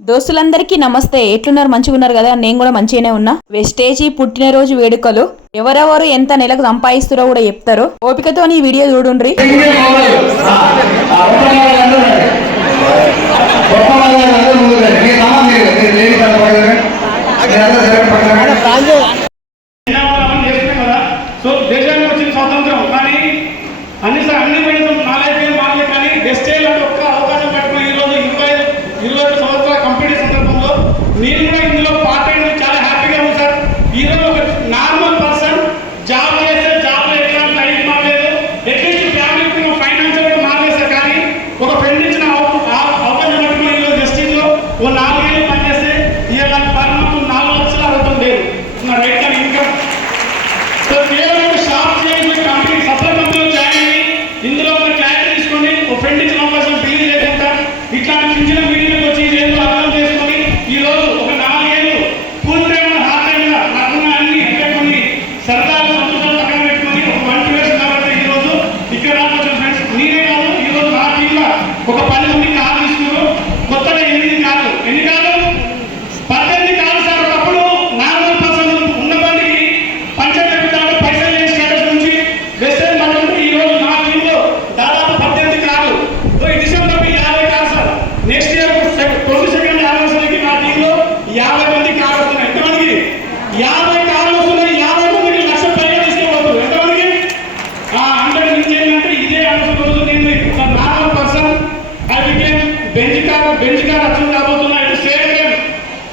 దోస్తులందరికీ నమస్తే. ఎట్లున్నారు? మంచిగా ఉన్నారు కదా? నేను కూడా మంచిగానే ఉన్నా. వెస్టేజీ పుట్టినరోజు వేడుకలు ఎవరెవరు ఎంత నెలకు సంపాదిస్తారో కూడా చెప్తారు. ఓపికతో ఈ వీడియో చూడుండ్రి. అన్ని నాలుగైదు కానీ వెస్టేజ్ అంటే ఒక్క అవకాశం పెట్టుకుని ఈరోజు 20 సంవత్సరాల కంప్లీట్ సందర్భంలో నేను కూడా ఇందులో పార్ట్ అయిన చాలా హ్యాపీగా ఉంది సార్. ఈరోజు ఒక నార్మల్ పర్సన్ జాబ్ చేస్తే జాబ్లో ఎట్లాంటి లైఫ్ మారలేదు, అట్లీస్ట్ ఫ్యామిలీకి ఫైనాన్షియల్ కూడా మారలేదు సార్. కానీ ఒక ఫ్రెండ్ ఇచ్చిన అవకాశం పెట్టుకుని ఈరోజు వెస్టేజ్లో ఓ 4 ఏళ్ళు పనిచేస్తే ఇలా పర్ మంత్ 4 లక్షలు అడగడం లేదు నా రైట్ కానీ ఇన్కమ్. సో కేవలం షాప్ చేసి కంపెనీ సప్లై కంపెనీలో జాయిన్ అయ్యి ఇందులో ఉన్న క్లారిటీ తీసుకొని ఒక ఫ్రెండ్ ఇచ్చిన అవకాశం బిలీవ్ లేకుండా ఇట్లాంటి చిన్న చిన్న మీడియాలకు వచ్చి ఏదో అర్థం చేసుకొని ఈరోజు ఒక 4 ఏళ్ళు ఫుల్ టైం హార్ట్ టైంగా నాకున్న అన్ని అంటే కొన్ని సరదాలు సంతోషాలు పక్కన పెట్టుకొని ఒక 1 years కాబట్టి ఈరోజు ఇక్కడ వచ్చిన ఫ్రెండ్స్ నేనే కాదు, ఈరోజు నా టీంలో ఒక 10 మంది కారు తీసుకున్నారు. కొత్తగా 8 కార్లు, ఎన్ని కార్లు? 18 కార్లు సార్. ఒకప్పుడు నార్మల్ పర్సన్ ఉన్న బండికి పంచాయతీ పెట్టుకుంటే పైసలు లేని స్టేటస్ నుంచి వెస్టేజ్ పడుతుంటే ఈరోజు నా టీంలో దాదాపు 18 కార్లు. ఈ డిసెంబర్ 50 కార్లు సార్. నెక్స్ట్ ఇయర్ 22nd యానివర్సరీకి నా టీంలో 50 మంది కార్లు వస్తున్నాయి. ఎంతమందికి? 50 కార్లు వస్తున్నాయి. 50 మందికి 1 లక్ష పైగా తీసుకోవద్దు. ఎంతమందికి? 100 నుంచి ఏంటంటే ఇదే అనుకున్న రోజు నేను నార్మల్ పర్సన్ అది బెంచ్ కార్ వచ్చింది రాబోతున్నా. ఇటు సేమ్ టైం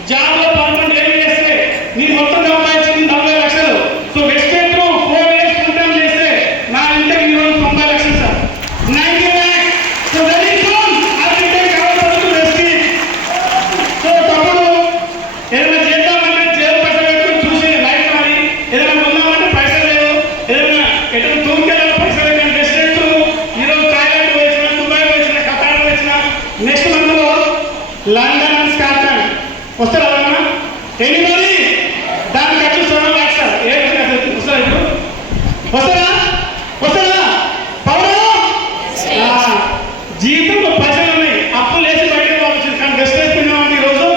జాబ్లో పర్మనెంట్ ఏం చేస్తే నేను మొత్తం సంపాదించింది 40 లక్షలు. సో వెస్టేజ్ లో 4 years ఫుల్ టైం చేస్తే నా ఇంటికి ఈరోజు 90 లక్షలు sir. 90 lakhs. So very soon I will take our to Vestige. So తప్పుడు ఏదైనా చేద్దామంటే జేబు పైసలు పెట్టుకుని చూసి లైఫ్ మారి, ఏదైనా కొందామంటే పైసలు లేవు, ఏదైనా ఎటు తూర్కెళ్ళాలి పైసలు లేవు. వెస్టేజ్ ఈరోజు థాయిలాండ్ వచ్చిన, దుబాయ్ వచ్చిన, ఖతార్ వచ్చిన, నెక్స్ట్ మంత్ లో లండన్ అండ్ స్కాట్లాండ్ వస్తారా? ఎనిమిది దాని ఖర్చు 7 lakhs సార్. ఏ వస్తారా? ఇప్పుడు వస్తారా? పౌరు జీవితంలో పైసలు ఉన్నాయి, అప్పులు వేసి బయటకు పంపించింది. కానీ వెస్టేజ్ తిన్నామండి ఈరోజు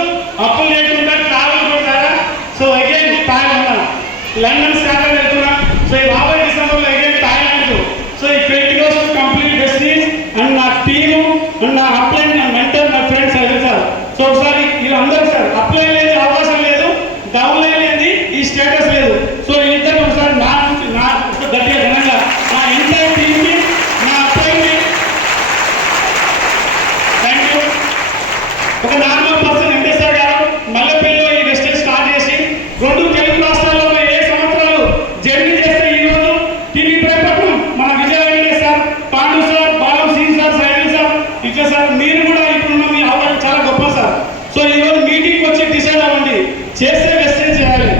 అప్పులు లేకుండా ట్రావెల్ కొడతారా. So again Thailand, London, Scotland వెళ్తున్నా. సో ఈ 50 డిసెంబర్లో అగైన్ థాయిలాండ్. సో ఈ 20 goes to complete Vestige and నా టీము అండ్ నా అప్లై, నా మెంటర్, నా ఫ్రెండ్స్ అయితే సార్. సో ఒకసారి వీళ్ళందరూ సార్ అప్లై లేదు, అవకాశం లేదు, డౌన్లైన్ లేదు, ఈ స్టేటస్ లేదు. సో వీళ్ళిద్దరు ఒకసారి నా నుంచి నా గట్టిగా ఘనంగా నా ఎంటైర్ టీమ్కి, నా అప్లైకి థ్యాంక్ యూ. ఒక నార్మల్ పర్సన్ వెంకటేశ్వర గారు మల్లెపల్లిలో ఈ వెస్టేజ్ స్టార్ట్ చేసి 2 తెలుగు రాష్ట్రాల్లో ఏ సంవత్సరాలు జర్నీ చేస్తే ఈరోజు టీవీ ప్రేపట్నం మన Vijayawada sir, Pandu sir, Balam Singh sir, సైనిల్ సార్, ఇట్లా సార్ మీరు కూడా ఇప్పుడున్న మీ అవకాశం చాలా గొప్ప సార్. సో ఈరోజు మీటింగ్ వచ్చి డిసైడ్ అవ్వండి, చేస్తే వెస్టేజ్ చేయాలి.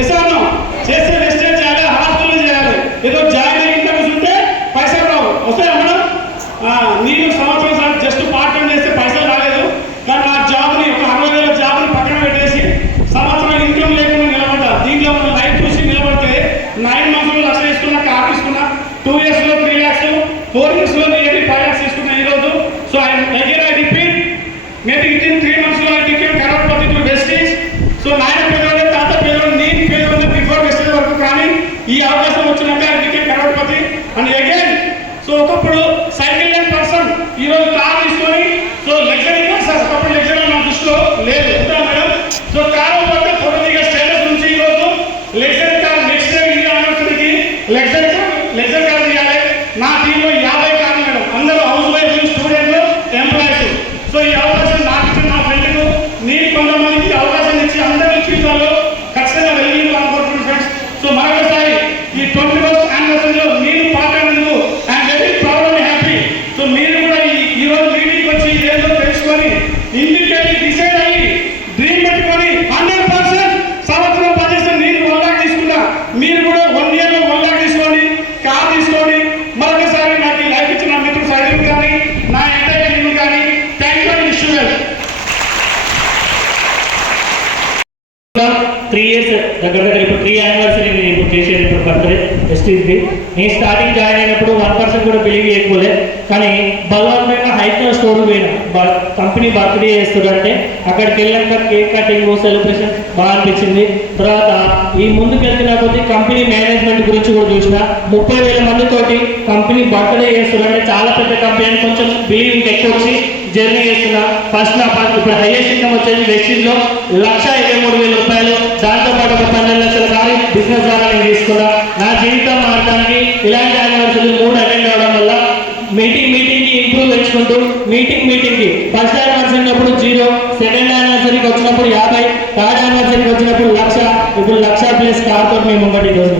ఎసాను చేస్తే వెస్టేజ్ చేయాలి, హాస్టల్లో చేయాలి. ఏదో జాయిన్ అయ్యి ఇంట్లో కూర్చుంటే పైసలు రావు. వస్తాయా మేడం? నేను సంవత్సరం సార్ జస్ట్ పార్ట్ టైం చేస్తే పైసలు రాలేదు. కానీ నా జాబ్ని ఒక 60,000 జాబ్ని పక్కన పెట్టేసి సంవత్సరం ఇన్కమ్ లేకుండా నిలబడ్డా. దీంట్లో మన లైఫ్ చూసి నిలబడితే 9 months లో 1 లక్ష తీసుకున్నా, కార్ తీసుకున్నా, 2 years లో 3 lakhs, 4 years లో 5 lakhs తీసుకున్నా ఈరోజు. So I repeat, maybe within 3 months లో I became crorepati through Vestige. So నాయన పేదవాడే, తాత పేదవాడు, నేను పేదవాడిని బిఫోర్ వెస్టేజ్ వరకు. కానీ ఈ అవకాశం వచ్చినాక I became crorepati. And again so ఒకప్పుడు సైకిల్ లేని పర్సన్ ఈరోజు కార్ తీసుకొని, సో లగ్జరీ కార్ సార్. ఒకప్పుడు లగ్జరీ నా దృష్టిలో లేదు మేడం. సో కారు పట్టే కొద్దిగా స్టేటస్ నుంచి ఈరోజు luxury car next day India యానివర్సరీకి లగ్జరీ కార్ తీయాలి. నా టీంలో 50 కార్లు మేడం, అందరూ హౌస్ వైఫ్, స్టూడెంట్లు, ఎంప్లాయీస్. సో ఈ అవకాశం నాకు ఇచ్చిన నా ఫ్రెండ్కు, నేను కొంతమందికి అవకాశం ఇచ్చి అందరి జీవితాల్లో ఖచ్చితంగా వెళ్ళి అనుకుంటున్నాను ఫ్రెండ్స్. సో మరొకసారి ఈ 21st యానివర్సరీలో నేను పార్ట్ అయినందుకు I'm very proud and happy. So మీరు కూడా ఈరోజు మీటింగ్కి వచ్చి ఏదో తెలుసుకొని ఇండివిజువల్లీ డిసైడ్ అయ్యి డ్రీమ్ పెట్టుకొని 100% సంవత్సరం పనిచేస్తే నేను 1 lakh తీసుకున్నా, మీరు కూడా 1 year లో 1 lakh తీసుకోండి, కార్ తీసుకోండి. మరొకసారి నాకు ఈ లైఫ్ ఇచ్చిన మిత్రుడు సైనిల్ కానీ, నా ఎంటైర్ టీమ్ కానీ thank you and wish 3 years దగ్గర ఇప్పుడు 3 యానివర్సరీ నేను ఇప్పుడు చేసేది ఇప్పుడు బర్త్డే వెస్టేజ్ది. నేను స్టార్టింగ్ జాయిన్ అయినప్పుడు 1% కూడా బిలీవ్ చేయకపోలే, కానీ బలవంతంగా హైదరాబాద్ స్టోర్ పోయినా కంపెనీ బర్త్డే చేస్తుందంటే అక్కడికి వెళ్ళాక కేక్ కటింగ్ సెలబ్రేషన్ బాగా అనిపించింది. తర్వాత ఈ ముందుకు వెళ్తున్న కొద్దీ కంపెనీ మేనేజ్మెంట్ గురించి కూడా చూసిన 30,000 మందితోటి కంపెనీ బర్త్డే చేస్తుందంటే చాలా పెద్ద కంపెనీ అని కొంచెం బిలీవింగ్ ఎక్కువ వచ్చి జర్నీ చేస్తున్నా. ఫస్ట్ నా ఇప్పుడు హైయెస్ట్ ఇన్కమ్ వచ్చేసి వెస్టిజ్లో 1,23,000 రూపాయలు, దాంతోపాటు ఒక 12 లక్షల కారు బిజినెస్ ద్వారా నేను తీసుకున్నా. నా జీవితం మారడానికి ఇలాంటి యానివర్సరీ 3 అటెండ్ అవ్వడం వల్ల మీటింగ్కి ఇంప్రూవ్ తెచ్చుకుంటూ మీటింగ్కి ఫస్ట్ యానివర్సరీ అప్పుడు 0, సెకండ్ యానివర్సరీకి వచ్చినప్పుడు 50, థర్డ్ యానివర్సరీకి వచ్చినప్పుడు 1,00,000, ఇప్పుడు 1,00,000+ కార్తో మేము ఒకటి రోజు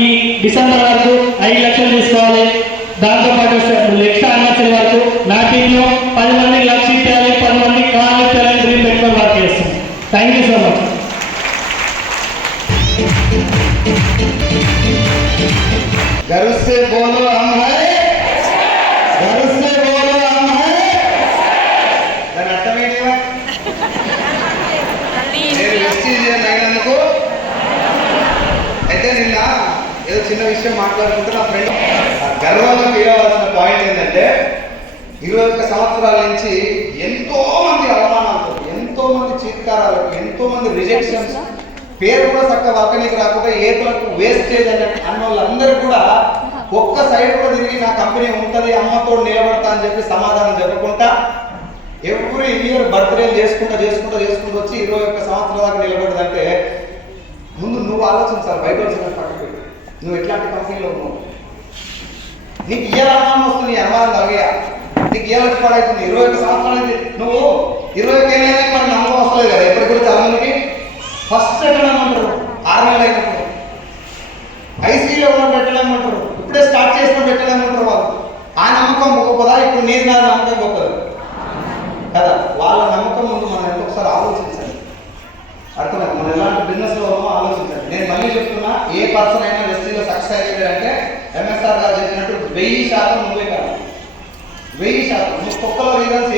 ఈ డిసెంబర్ వరకు 5 లక్షలు తీసుకోవాలి. దాంతోపాటు నెక్స్ట్ యానివర్సరీ వరకు నా టీంలో 10 మందికి 1,00,000 ఇవ్వాలి, 10 మందికి కాల్ ఇవ్వాలని డ్రీమ్ పెట్టుకొని వర్క్ చేస్తాం. Thank you so much. गर्व से बोलो हम है, गर्व से बोलो हम है. దాని అర్థం ఏంటి? నేను వెస్టీజ్ అయినందుకు. అయితే నిన్న ఏదో చిన్న విషయం మాట్లాడుకుంటే నా ఫ్రెండ్ గర్వంగా ఫీల్ అవ్వాల్సిన పాయింట్ ఏంటంటే 21 సంవత్సరాల నుంచి ఎంతో మంది అవమానాలతో, ఎంతో మంది చీత్కారాలకు, ఎంతో మంది రిజెక్షన్స్, పేరు కూడా చక్కగా వాకనీకి రాకుండా ఏతులకు వేస్టేజ్ అన్న వాళ్ళందరూ కూడా ఒక్క సైడ్ కూడా తిరిగి నా కంపెనీ ఉంటుంది, అమ్మతో నిలబడతా అని చెప్పి సమాధానం చెప్పకుండా ఎవ్రీ ఇయర్ బర్త్డేలు చేసుకుంటూ వచ్చి 21 సంవత్సరాల దాకా నిలబడదంటే ముందు నువ్వు ఆలోచించాలి. బయట వచ్చిన పక్కకు నువ్వు ఎట్లాంటి కంపెనీలో ఉన్నావు, నీకు ఇయ్యాల అనుమానం వస్తుంది, నీ అనుమానం కలిగా నీకు ఇయ్యాల వచ్చి పడవుతుంది. 21 సంవత్సరాలు నువ్వు 21 ఏళ్ళైనా మనకు నమ్మకం వస్తలేదు కదా. ఎప్పటికి కూడా చాలా మందికి ఫస్ట్ ఎక్కడమంటారు 6 నెలలు అయినప్పుడు, ఐసీలో ఉన్న పెట్టలేమంటారు, ఇప్పుడే స్టార్ట్ చేసిన పెట్టలేమంటారు. వాళ్ళు ఆ నమ్మకం గొప్పదా, ఇప్పుడు నేను నా నమ్మకం గొప్పది కదా. వాళ్ళ నమ్మకం ముందు మనం ఎంత ఒకసారి ఆలోచించాలి. అర్థమైంది? మనం ఎలాంటి బిజినెస్లో ఉన్నామో ఆలోచించాలి. నేను మళ్ళీ చెప్తున్నా, ఏ పర్సన్ అయినా వెస్టీజ్లో సక్సెస్ అయ్యేదంటే ఎంఎస్ఆర్ గారు చెప్పినట్టు 1000% నువ్వే కాదు, 1000%. నువ్వు కుక్కలో రీజన్స్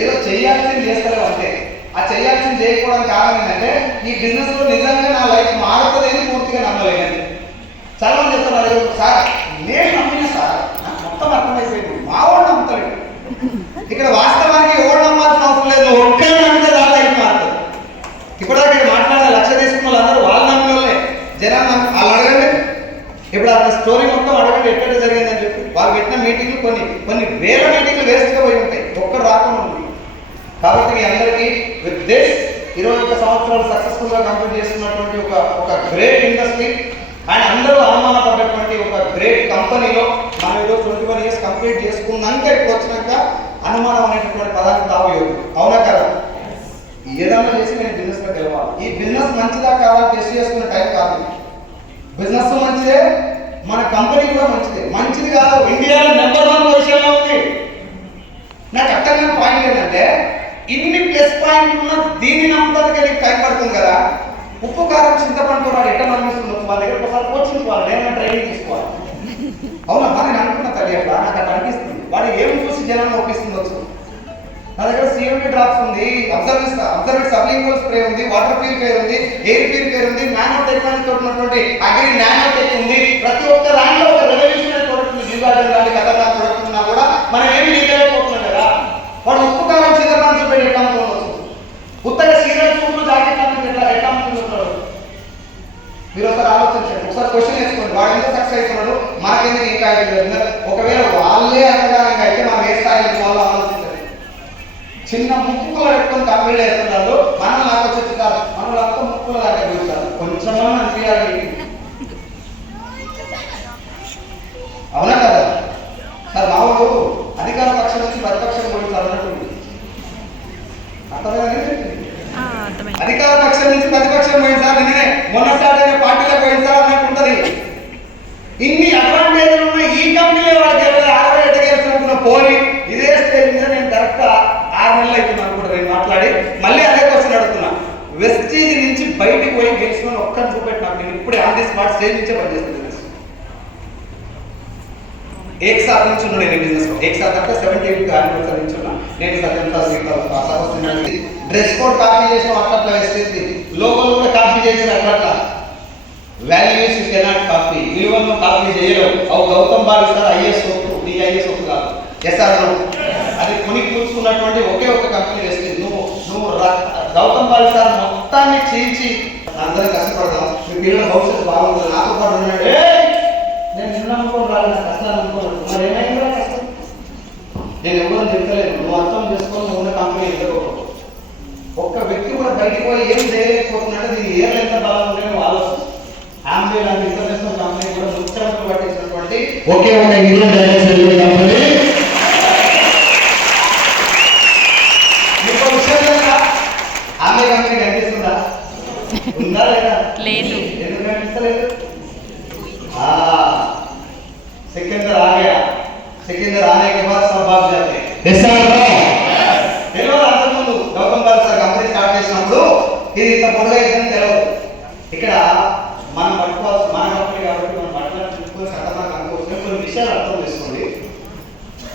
ఏదో చేయాల్సింది చేస్తలేవు అంతే. ఆ చేయాల్సింది చేయకపోవడానికి కారణం ఏంటంటే ఈ బిజినెస్లో నిజంగా నా లైఫ్ మారుతుంది అని పూర్తిగా నమ్మలేదండి. చాలా మంది చెప్తున్నారు, సార్ నేను నమ్మినా సార్ నాకు మొత్తం అర్థమైపోయింది, మా వాడు నమ్ముతాడు. ఇక్కడ వాస్తవానికి ఓడి నమ్మాల్సిన అవసరం లేదు, ఒక్కడే నమ్మితే చాలా లైఫ్ మారుతుంది. ఇప్పుడు ఇక్కడ మాట్లాడే 1,00,000 తీసుకున్న వాళ్ళందరూ వాళ్ళు నమ్మిన వాళ్ళే. జనాలు వాళ్ళు అడగండి, ఇప్పుడు ఆ స్టోరీ మొత్తం అడగండి ఎక్కడ జరిగిందని చెప్పి. వాళ్ళు పెట్టిన మీటింగ్లు కొన్ని వేల మీటింగ్లు వేస్ట్గా పోయి ఉంటాయి, ఒక్కడు రాకుండా ఉంది. కాబట్టి మీ అందరికీ విత్ దిస్ 21 సంవత్సరాలు సక్సెస్ఫుల్గా కంప్లీట్ చేస్తున్నటువంటి ఒక గ్రేట్ ఇండస్ట్రీ అండ్ అందరూ అవమానపడ్డటువంటి ఒక గ్రేట్ కంపెనీలో మనం ఈరోజు 21 ఇయర్స్ కంప్లీట్ చేసుకున్నాక ఇప్పుడు వచ్చినాక అనుమానం అనేటటువంటి పదానికి తావలేదు. అవునా కదా? ఏదైనా చేసి నేను బిజినెస్లో గెలవాలి. ఈ బిజినెస్ మంచిదా కావాలని టెస్ట్ చేసుకునే టైం కాదు. బిజినెస్ మంచిదే, మన కంపెనీ కూడా మంచిదే. మంచిది కాదు, ఇండియాలో నెంబర్ 1 పొజిషన్లో ఉంది. నాకు అర్థమైన పాయింట్ ఏంటంటే ఇన్ని ప్లస్ పాయింట్లు ఉన్న దీన్ని నమ్మడానికి నీకు టైం పడుతుంది కదా. ఉప్పు కారం చింతపండు వాడు ఎట్లా నమ్మిస్తుండొచ్చు, వాళ్ళ దగ్గర ఒకసారి కోచించుకోవాలి, నేను ట్రైనింగ్ తీసుకోవాలి. అవునా? నేను అనుకున్న తల్లి అట్లా నాకు అట్లా అనిపిస్తుంది. వాడు ఏం చూసి జనాన్ని ఒప్పిస్తుండొచ్చు. నా దగ్గర CMP డ్రాప్స్ ఉంది, అబ్జర్వేట్ సబ్లింగ్వల్ స్ప్రే ఉంది, వాటర్ ప్యూరిఫైర్ ఉంది, ఎయిర్ ప్యూరిఫైర్ ఉంది, నానో టెక్నాలజీ తోటి ఉన్నటువంటి అగ్రి నానో టెక్ ఉంది. ప్రతి ఒక్క దాంట్లో ఒక రెవల్యూషనరీ ప్రోడక్ట్ ఉంది. జీవాజన్ లాంటి కథనా ప్రోడక్ట్ ఉన్నా కూడా మనం ఏమి లీగలైపోతున్నాం కదా. వాడు ఉప్పు కాలం చింతపండు చూపెట్టి ఎట్లా అమ్ముకోవచ్చు, ఉత్తగా సీరియల్ ఫుడ్ జాకెట్ ఎట్లా అమ్ముకుంటున్నాడు. మీరు ఒకసారి ఆలోచించండి, ఒకసారి క్వశ్చన్ వేసుకోండి. వాడు ఎంత సక్సెస్ అవుతున్నాడు, మాకెందుకు ఇంకా అవుతుంది. ఒకవేళ వాళ్ళే అంతగానంగా అయితే మనం ఏ స్థాయిలో వాళ్ళు ఆలోచించండి. చిన్న ముక్కులు పెట్టుకొని కంప్లీట్ చేస్తున్నారు, మనం నాకు వచ్చి కాదు, మనలో అంతా ముక్కులు దాకా చూస్తారు. కొంచెం అనిపించాలి. అవునా కదా సార్? మామూలు అధికార పక్షం నుంచి ప్రతిపక్షం పోయించారు అన్నట్టు. అధికార పక్షం నుంచి ప్రతిపక్షం పోయించారు, నిన్ననే మొన్న స్టార్ట్ అయిన పార్టీలకు పోయించారు అన్నట్టు ఉంటుంది. ఇన్ని అడ్వాంటేజ్లు ఉన్న ఈ కంపెనీ వాళ్ళకి 60 ఎట్టగేస్తున్న పోలి ఇదే స్టేజ్ మీద నేను కరెక్ట్ 6 నెలలు అవుతున్నాను కూడా నేను మాట్లాడి మళ్ళీ అదే క్వశ్చన్ అడుగుతున్నా. వెస్టీజ్ నుంచి బయటికి పోయి గెలిచిన ఒక్కరిని చూపెట్టినా నేను ఇప్పుడే ఆన్ ది స్పాట్ స్టేజ్ నుంచే పనిచేస్తుంది. एक साथ నుంచి నేను బిజినెస్ లో एक साथ అంటే 78 యానివర్సరీ నుంచి ఉన్నా. నేను సత్యం సార్ డ్రెస్ కోడ్ కాపీ చేసిన అట్లా వేసేది, లోగోలు కూడా కాపీ చేసిన అట్లా. వాల్యూస్ యూ కెనాట్ కాపీ, విలువలను కాపీ చేయలేవు. అవు గౌతమ్ బాలి సార్ ఐఎస్ ఒప్పు, నీ ఐఎస్ ఒప్పు కాదు. ఎస్ఆర్ అది కొని కూర్చుకున్నటువంటి ఒకే ఒక కంపెనీ వేస్తుంది. నువ్వు గౌతమ్ బాలి సార్ మొత్తాన్ని చీల్చి అందరూ కష్టపడదాం, మీ పిల్లల భవిష్యత్తు బాగుంటుంది. నాతో పాటు ఉన్నాడు, నేను నిన్న అనుకోని రాదు, నా కష్టాలు అనుకోను. మరి ఏమైందా కష్టం? నేను ఎవరు చెప్తలేదు, నువ్వు అర్థం చేసుకొని నువ్వు ఉన్న కంపెనీ ఎదుర్కోకూడదు. ఒక్క వ్యక్తి కూడా బయటికి పోయి ఏం చేయలేకపోతున్నాడు, దీని ఏర్లు ఎంత బలం ఉంటే నువ్వు ఆలోచన. ఆంబే లాంటి ఇంటర్నేషనల్ కంపెనీ కూడా ముఖ్యమంత్రి పట్టించినటువంటి ఒకే ఒక ఇండియన్ డైరెక్టర్ కంపెనీ. ఇంకో విషయం లేదా, ఆంబే కంపెనీ కనిపిస్తుందా? ఉందా లేదా? లేదు. ఎందుకు కనిపిస్తలేదు? सिकंदर आ गया, सिकंदर आने के बाद सब भाग जाते हैं. తెలియదు అంతకుముందు Gautam Bali sir company start చేసినప్పుడు ఇది ఇంత పొడగా ఇదని తెలియదు. ఇక్కడ మనం పట్టుకోవాల్సి మన కంపెనీ కాబట్టి మనం పట్టుకొని చూసుకొని ఖతర్నాక్ అనుకోవచ్చు. కొన్ని విషయాలు అర్థం చేసుకోండి.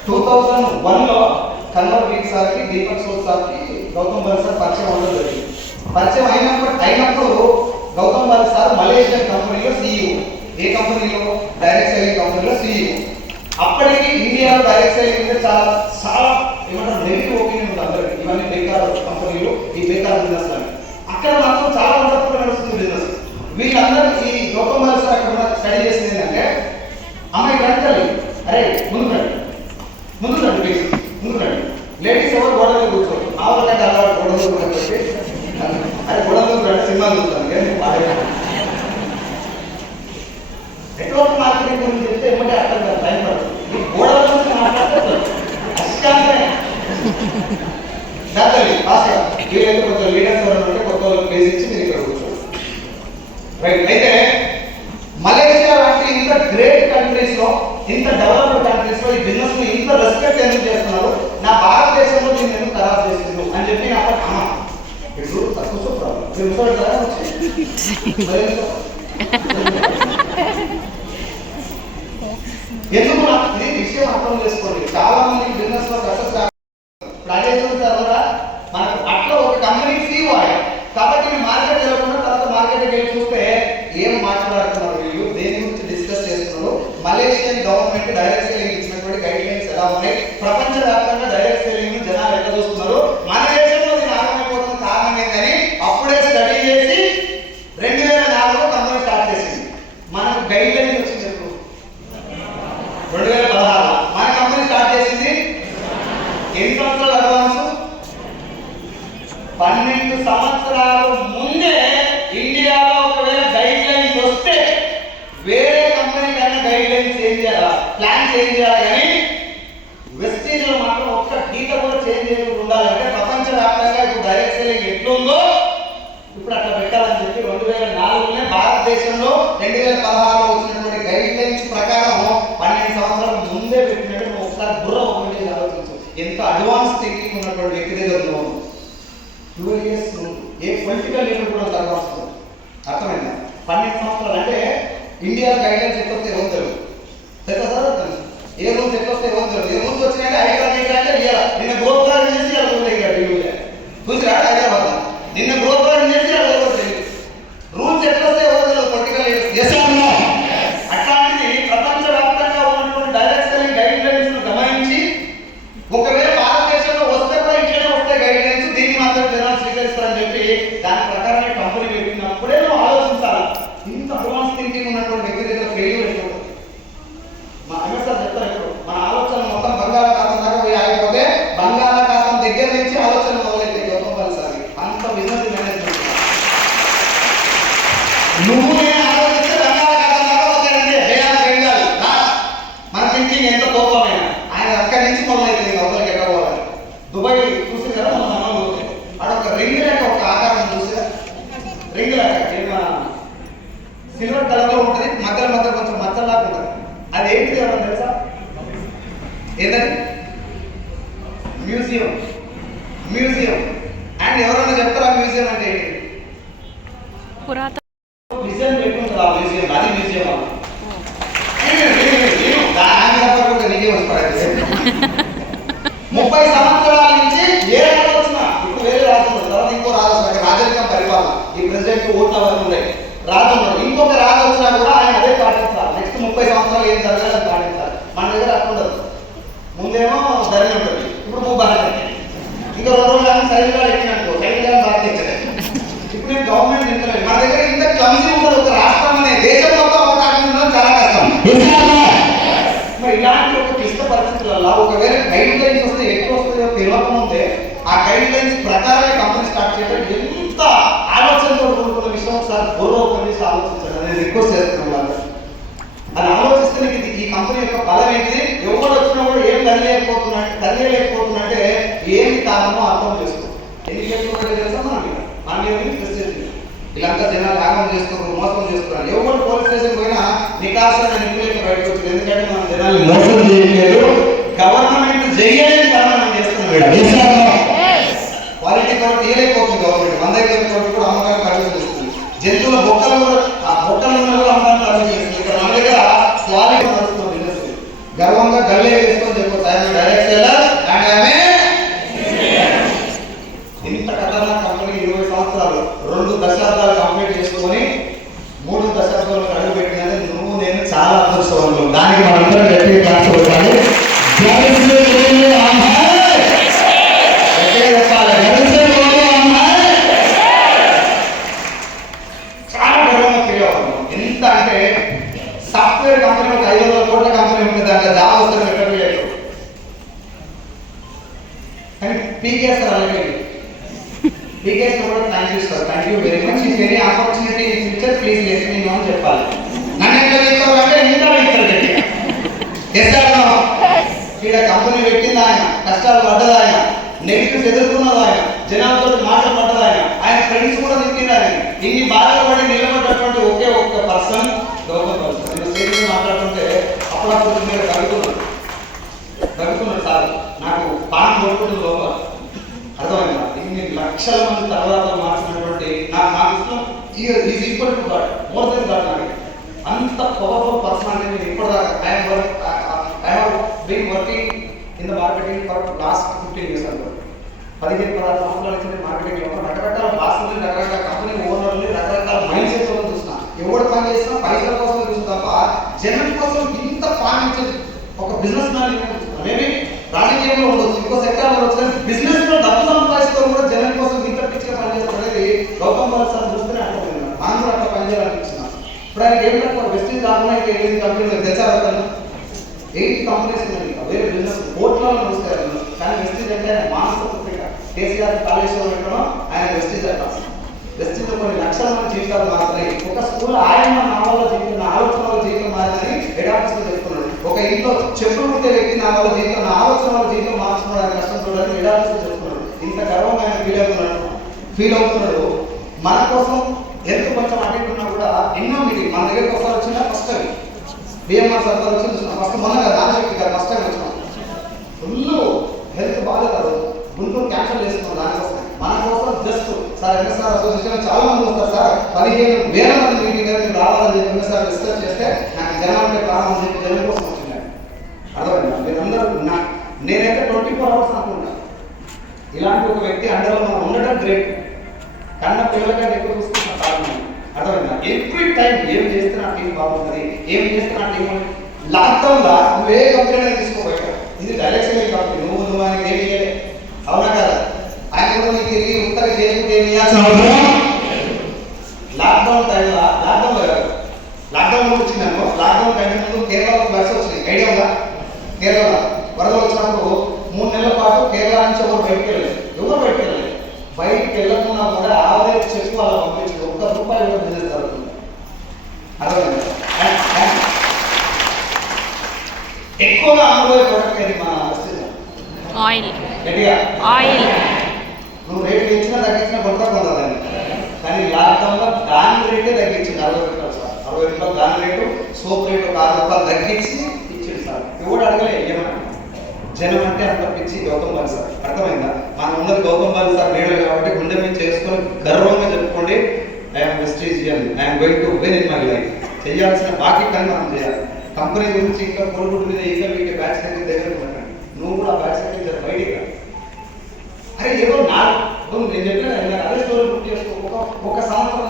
2001లో కన్వర్ వీక్ సార్కి, దీపక్ సోద్ సార్కి గౌతమ్ బాలి సార్ పరిచయం ఉండడం జరిగింది. పరిచయం అయినప్పుడు గౌతమ్ బాలి సార్ మలేషియన్ కంపెనీలో CEO. ఏ కంపెనీలో? డైరెక్ట్ సెల్లింగ్ కంపెనీలో CEO. అప్పటికి ఇండియాలో డైరెక్ట్ సెల్లింగ్ మీద చాలా ఏమంటారు నెగిటివ్ ఒపీనియన్ ఉంది అందరికి. ఇవన్నీ బేకార్ కంపెనీలు, ఈ బేకార్ బిజినెస్ అని. అక్కడ మాత్రం చాలా వండర్ఫుల్ నడుస్తుంది బిజినెస్. వీళ్ళందరూ ఈ గౌతమ్ బాలి సార్ అక్కడ స్టడీ చేసింది ఏంటంటే, అమ్మాయి గంటలు అరే ముందు రండి ప్లీజ్, ముందు రండి. లేడీస్ ఎవరు గోడలో కూర్చోరు, ఆవులకంటే అలవాటు గోడలో కూర్చోబెట్టి అరే గోడలో రండి సినిమా చూస్తాను ఏం బాగా. నెట్వర్క్ మార్కెటింగ్ గురించి చెప్తే ఏమంటే అర్థం కాదు, టైం పడుతుంది. గోడల గురించి మాట్లాడుతుంది అష్టాంగమే దాతలి భాష. వీళ్ళైతే కొంత లీడర్స్ ఎవరైనా ఉంటే కొత్త వాళ్ళకి ప్లేస్ ఇచ్చి మీరు ఇక్కడ కూర్చోండి. రైట్. అయితే మలేషియా లాంటి ఇంత గ్రేట్ కంట్రీస్ లో, ఇంత డెవలప్డ్ కంట్రీస్ లో ఈ బిజినెస్ ను ఇంత రెస్పెక్ట్ ఎందుకు చేస్తున్నారు, నా భారతదేశంలో దీన్ని ఎందుకు ఖరాబ్ చేస్తున్నారు అని చెప్పి నా అమ్మ ఇప్పుడు తక్కువ ప్రాబ్లం ఎందుకు ఇది విషయం అర్థం చేసుకోండి. చాలా మంది బిజినెస్ లో సక్సెస్ తర్వాత మనకు అట్లా ఒక కంపెనీ CEO అయ్యారు కాబట్టి మార్కెట్ వెళ్ళకుండా తర్వాత మార్కెట్కి వెళ్ళి చూస్తే ఏం మాట్లాడుతున్నారు వీళ్ళు, దేని గురించి డిస్కస్ చేస్తున్నారు, మలేషియన్ గవర్నమెంట్ డైరెక్ట్ సెల్లింగ్ ఇచ్చినటువంటి గైడ్ లైన్స్ ఎలా ఉన్నాయి, ప్రపంచ వ్యాప్తంగా డైరెక్ట్ సెల్లింగ్ జనాలు ఎట్లా చూస్తున్నారు, మన దేశంలో దీని ఆగమైపోతున్న కారణం ఏంటని అప్పుడే స్టడీ చేసి 2004లో కంపెనీ స్టార్ట్ చేసింది. మనకు గైడ్ లైన్స్ వచ్చింది ఎప్పుడు? 2016. మన కంపెనీ స్టార్ట్ చేసింది ఎన్ని సంవత్సరాలు అడ్వాన్స్? 12 సంవత్సరాల ముందే ఇండియాలో ఒకవేళ గైడ్ లైన్స్ వస్తే వేరే కంపెనీ కన్నా గైడ్ లైన్స్ చేంజ్ చేయాలా, ప్లాన్ చేంజ్ చేయాలి. కానీ వెస్టీజ్ లో మాత్రం ఒక్క గీత కూడా చేంజ్ చేయకుండా ఉండాలంటే ప్రపంచ వ్యాప్తంగా ఇప్పుడు డైరెక్ట్ సెల్లింగ్ ఎట్లుందో ఇప్పుడు అట్లా పెట్టాలని చెప్పి 2004లోనే భారతదేశంలో 2016లో వచ్చినటువంటి గైడ్ లైన్స్ ప్రకారం 12 సంవత్సరాల ముందే పెట్టినట్టు ఒకసారి బుర్ర ఓపెన్ చేసి ఆలోచించు. ఎంత అడ్వాన్స్ థింకింగ్ ఉన్నటువంటి వ్యక్తి దగ్గర ఉన్నాము. 12 years ఏ పొలిటికల్ లీడర్ కూడా అడ్వాన్స్ ఉంది. అర్థమైందా? 12 సంవత్సరాలు అంటే ఇండియా గైడ్ లైన్స్ ఎట్లా వస్తే ఎవరు తెలియదు. ఏ రూల్స్ ఎట్లా వస్తే ఎవరు తెలియదు. ఏ రూల్స్ వచ్చినాయంటే హైదరాబాద్ నిన్న గోపాలం చేసి చూసిరా హైదరాబాద్ నిన్న గోపాలం చేసి రూల్స్ ఎట్లా వస్తే ఎవరు తెలియదు పొలిటికల్ లీడర్స్. అట్లాంటిది ప్రపంచ వ్యాప్తంగా ఉన్నటువంటి డైరెక్ట్ సెల్లింగ్ గైడ్ లైన్స్ గమనించి ఒకవేళ భారతదేశంలో వస్తే కూడా ఇట్లనే వస్తాయి గైడ్ లైన్స్, దీన్ని మాత్రం జనాలు స్వీకరిస్తారని చెప్పి దాని ప్రకారమే కంపెనీ పెట్టినప్పుడే నువ్వు ఆలోచించాలి. ఇంత అడ్వాన్స్ థింకింగ్ ఉన్నటువంటి వ్యక్తి దగ్గర ఫెయిల్యూర్ ఎక్కువ. మా ఎంఎస్ఆర్ చెప్తారు ఇప్పుడు మన ఆలోచన మొత్తం బంగాళాఖాతం దాకా పోయి ఆగిపోతే బంగాళాఖాతం దగ్గర నుంచి ఆలోచన మొదలైతే గౌతమ్ బాలి సార్ అంత బిజినెస్ మేనేజ్మెంట్. నువ్వు నేను ఆలోచిస్తే బంగాళాఖాతం దాకా పోతాడంటే బెంగాల్ మన థింకింగ్ ఎంత కోపమైన ఆయన అక్కడి నుంచి మొదలైతే అవతలకి ఎక్కడ పోవాలి. దుబాయ్ చూసి కదా మనం పోతే అక్కడ రింగ్ లాగా ఒక ఆకారం చూసి రింగ్ లాగా సిల్వర్ కలర్ లో ఉంటుంది, మధ్యలో కొంచెం మచ్చలాగా ఉంటుంది. అది ఏంటి ఎవరైనా తెలుసా? ఏదని? మ్యూజియం. అండ్ ఎవరైనా చెప్తారా మ్యూజియం అంటే ఏంటి? డిజైన్ పెట్టుకుంటారు ఆ మ్యూజియం. అది మ్యూజియం దాని నీకే వస్తాడు. 30 సంవత్సరాల ప్రెసిడెంట్ ఓట్లు అవన్నీ ఉన్నాయి. రాజు ఉన్నాడు, ఇంకొక రాజు వచ్చినా కూడా ఆయన అదే పాటించాలి. నెక్స్ట్ 30 సంవత్సరాలు ఏం జరగాలి అని పాటించాలి. మన దగ్గర అట్లా ఉండదు. ముందేమో ధరణి ఉంటుంది, ఇప్పుడు బాగా ఇంకా 2 రోజులు కానీ సైకిల్ గారు ఎక్కిననుకో సైకిల్ గారు బాగా తెచ్చలేదు. ఇప్పుడు నేను గవర్నమెంట్ ఇంటలేదు, మన దగ్గర ఇంత క్లమ్సీ ఉంటుంది. ఒక రాష్ట్రం అనే దేశం మొత్తం అవకాశం ఉండడం చాలా కష్టం. మరి ఇలాంటి ఒక క్లిష్ట పరిస్థితులలో ఒకవేళ గైడ్ లైన్స్ వస్తే ఎక్కువ వస్తుందో తెలియకముందే ఆ గైడ్ లైన్స్ ప్రకారమే కంపెనీ స్టార్ట్ చేయడం ఎంత ఆలోచనతో కూడుకున్న విషయం. ఒకసారి బుర్ర ఓపెన్ చేసి ఆలోచించండి, నేను రిక్వెస్ట్ చేస్తున్నాను వాళ్ళు. అది ఆలోచిస్తే ఈ కంపెనీ యొక్క బలం ఏంటిది, ఎవరు వచ్చినా కూడా ఏం కలిగలేకపోతున్నట్టే ఏమి కారణమో అర్థం చేసుకో. ఎన్ని చేసుకుంటే తెలుసా మనం ఏమి ప్రశ్నించింది. ఇలాంతా జనాలు యాగం చేస్తున్నారు, మోసం చేస్తున్నారు. ఎవరు పోలీస్ స్టేషన్ పోయినా నికాసన నిపుణులకి బయటకు వచ్చింది. ఎందుకంటే మనం జనాలు మోసం చేయలేదు, గవర్నమెంట్ చేయలేని పని మనం చేస్తున్నాం. క్వాలిటీ కూడా తీయలేకపోతుంది గవర్నమెంట్. 100 కోట్లు కూడా అమ్మకాన్ని పర్మిషన్ ఇస్తుంది. జంతువుల బొక్కలు కూడా ఆ బొక్కలు ఉన్న కూడా అమ్మకాన్ని పర్మిషన్ ఇస్తుంది. ఇక్కడ మన దగ్గర క్వాలిటీ నడుస్తుంది బిజినెస్. గర్వంగా గల్లే వేసుకొని చెప్పొచ్చు, ఆయన డైరెక్ట్ సెల్లర్ అండ్ ఆమె. ఇంత ఖతర్నాక్ కంపెనీ 20 సంవత్సరాలు 2 దశాబ్దాలు కంప్లీట్ చేసుకొని 3 దశాబ్దాలు అడుగు పెట్టినది నువ్వు నేను చాలా అదృష్టవంతులు. దానికి మనందరం గట్టిగా క్లాస్ కొట్టాలి. చాలా గర్వంగా ఫీల్ అవుతాం. ఎంత అంటే సాఫ్ట్వేర్ కంపెనీ ఒక 500 కోట్ల కంపెనీ ఉంటుంది, దాంట్లో జాబ్ వస్తుంది ఎక్కడ లేదు. కానీ పీకేఎస్ అలాగే పీకేఎస్ కూడా thank you sir, thank you very much. If any opportunity in future please let me know అని చెప్పాలి. నన్ను ఎట్లా చెప్తారు అంటే ఇంకా వెళ్తారు. ఇక్కడ కంపెనీ పెట్టింది ఆయన, కష్టాలు పడ్డది ఆయన, నెగిటివ్స్ ఎదుర్కొన్నది ఆయన, జనాలతో మాటలు పడ్డది ఆయన, ఆయన ఫ్రెండ్స్ కూడా తిట్టింది ఆయన. ఇన్ని బాధలు పడి నిలబడ్డటువంటి ఒకే ఒక్క పర్సన్ గౌతమ్ పర్సన్. నేను స్టేజ్ మీద మాట్లాడుతుంటే అప్పుడప్పుడు మీరు తగ్గుతున్నాడు సార్, నాకు పానం కొట్టుకుంటుంది లోపల. అర్థమైందా? ఇన్ని లక్షల మంది తర్వాత మార్చినటువంటి నాకు ఇష్టం is equal to God, more than God. నాకు అంత పవర్ఫుల్ పర్సన్ అంటే నేను ఇప్పటిదాకా I have been working in the marketing for last 15 years ago. 15-16 సంవత్సరాల నుంచి మార్కెటింగ్ లో రకరకాల బాసులు, రకరకాల కంపెనీ ఓనర్లు, రకరకాల మైండ్ సెట్ తో చూస్తున్నా. ఎవరు పని చేసినా పైసల కోసం చూస్తున్నా తప్ప జనం కోసం ఇంత పాయింట్ ఒక బిజినెస్ మ్యాన్ మేబీ రాజకీయంలో ఉండొచ్చు, ఇంకో సెక్టర్ లో వచ్చి బిజినెస్ లో డబ్బు సంపాదిస్తూ కూడా జనం కోసం ఇంత పిచ్చిగా పనిచేస్తారు అనేది గౌతమ్ బాల్ సార్ చూస్తేనే అర్థమైంది. మనం కూడా అట్లా పనిచేయాలనిపించిన. ఇప్పుడు ఆయన ఏం లేకపోతే వెస్టీజ్ కాకుండా ఇంకా 8 కంపెనీలు తెచ్చారు. 8 కంపెనీస్ ఉన్నాయి, వేరే బిజినెస్ కోట్లలో నడుస్తారు. కానీ వెస్టీజ్ అంటే ఆయన మానసిక పుత్రిక. కేసీఆర్ కాళేశ్వరం పెట్టడం ఆయన వెస్టీజ్ అంట. వెస్టీజ్ కొన్ని లక్షల మంది జీవితాలు మారుతున్నాయి. ఒక స్కూల్ ఆయన నా వల్ల జీవితం, నా ఆలోచన వల్ల జీవితం మారిందని హెడ్ ఆఫీస్లో చెప్తున్నాడు. ఒక ఇంట్లో చెప్పులు కుట్టే వ్యక్తి నా వల్ల జీవితం, నా ఆలోచన వల్ల జీవితం మార్చుకోవడానికి కష్టం చూడాలని హెడ్ ఆఫీస్లో చెప్తున్నాడు. ఇంత గర్వంగా ఆయన ఫీల్ అవుతున్నాడు. మన కోసం హెల్త్ కొంచెం అడ్డుకున్నా కూడా ఎన్నో మీటింగ్ మన దగ్గరకు ఒకసారి వచ్చినా ఫస్ట్ టైం బిఎంఆర్ సార్ వచ్చి చూస్తున్నాం. ఫస్ట్ మొన్న నాగశక్తి గారు ఫస్ట్ టైం వచ్చినాం. ఫుల్ హెల్త్ బాగాలేదు, గుంటూరు క్యాన్సల్ చేసుకున్నాం. దానికోసం మన కోసం జస్ట్ సార్ ఎంఎస్ఆర్ అసోసియేషన్ చాలా మంది వస్తారు సార్, 15,000 మంది మీటింగ్ అయితే రావాలని చెప్పి ఎంఎస్ఆర్ డిస్కస్ చేస్తే నాకు జనం అంటే ప్రారంభం చెప్పి జనం కోసం వచ్చింది. అర్థమైందా? మీరందరూ నేనైతే 24 hours అనుకుంటా. ఇలాంటి ఒక వ్యక్తి అండర్లో మనం ఉండటం గ్రేట్. కన్న పిల్లలకంటే ఎక్కువ చూసుకుంటున్న కారణం. అర్థమైందా? ఎవ్రీ టైం ఏం చేస్తే నా టీం బాగుంటుంది, ఏం చేస్తే నా టీం లాక్డౌన్లో నువ్వు ఏ కంపెనీ తీసుకోబోయావు. ఇది డైరెక్షన్ కంపెనీ, నువ్వు ఆయనకి ఏమి ఇయ్యలే. అవునా కదా? ఆయన కూడా నీకు తిరిగి ఉత్తర చేసుకుంటే ఏమి ఇవ్వాల్సిన అవసరం. లాక్డౌన్ టైంలో లాక్డౌన్ వచ్చిందనుకో, లాక్డౌన్ టైం ముందు కేరళలో ఫ్లడ్స్ వచ్చినాయి. ఐడియా ఉందా? కేరళలో వరదలు వచ్చినప్పుడు 3 నెలల పాటు కేరళ నుంచి ఎవరు బయటికి వెళ్ళలేదు. బయటికి వెళ్ళకుండా కూడా ఆవరేజ్ చెప్పు అలా పంపించారు. ₹1 కూడా బిజినెస్ జరుగుతుంది. అర్థమైంది? ఎక్కువగా అమ్ముడే ప్రోడక్ట్ ఏది మన ఆయిల్. నువ్వు రేటు పెంచినా తగ్గించినా కొంటాదాన్ని. కానీ లాక్డౌన్లో దాని రేటే తగ్గించింది. ₹60 దాని రేటు, సోప్ రేటు ఒక ₹6 తగ్గించి ఇచ్చింది సార్. ఎవడు అడగలే ఏమన్నా. జనం అంటే అంత పిచ్చి గౌతమ్ బాల్ సార్. అర్థమైందా? మనం ఉన్నది గౌతమ్ బాల్ సార్ లీడర్ కాబట్టి గుండె మీద చేసుకొని గర్వంగా చెప్పుకోండి, I'm Vestigian, I'm going to win in my life. చేయాల్సిన బాధ్యతని మనం చేయాలి. కంపెనీ గురించి ఇంకా కొడుకుడు మీద ఇంకా మీకు బ్యాచ్ దగ్గర పెట్టండి. నువ్వు కూడా ఆ బ్యాచ్ దగ్గర బయటికి రా. అరే ఏదో నేను చెప్పిన అదే స్టోరీ బుక్ చేసుకో. ఒక సంవత్సరం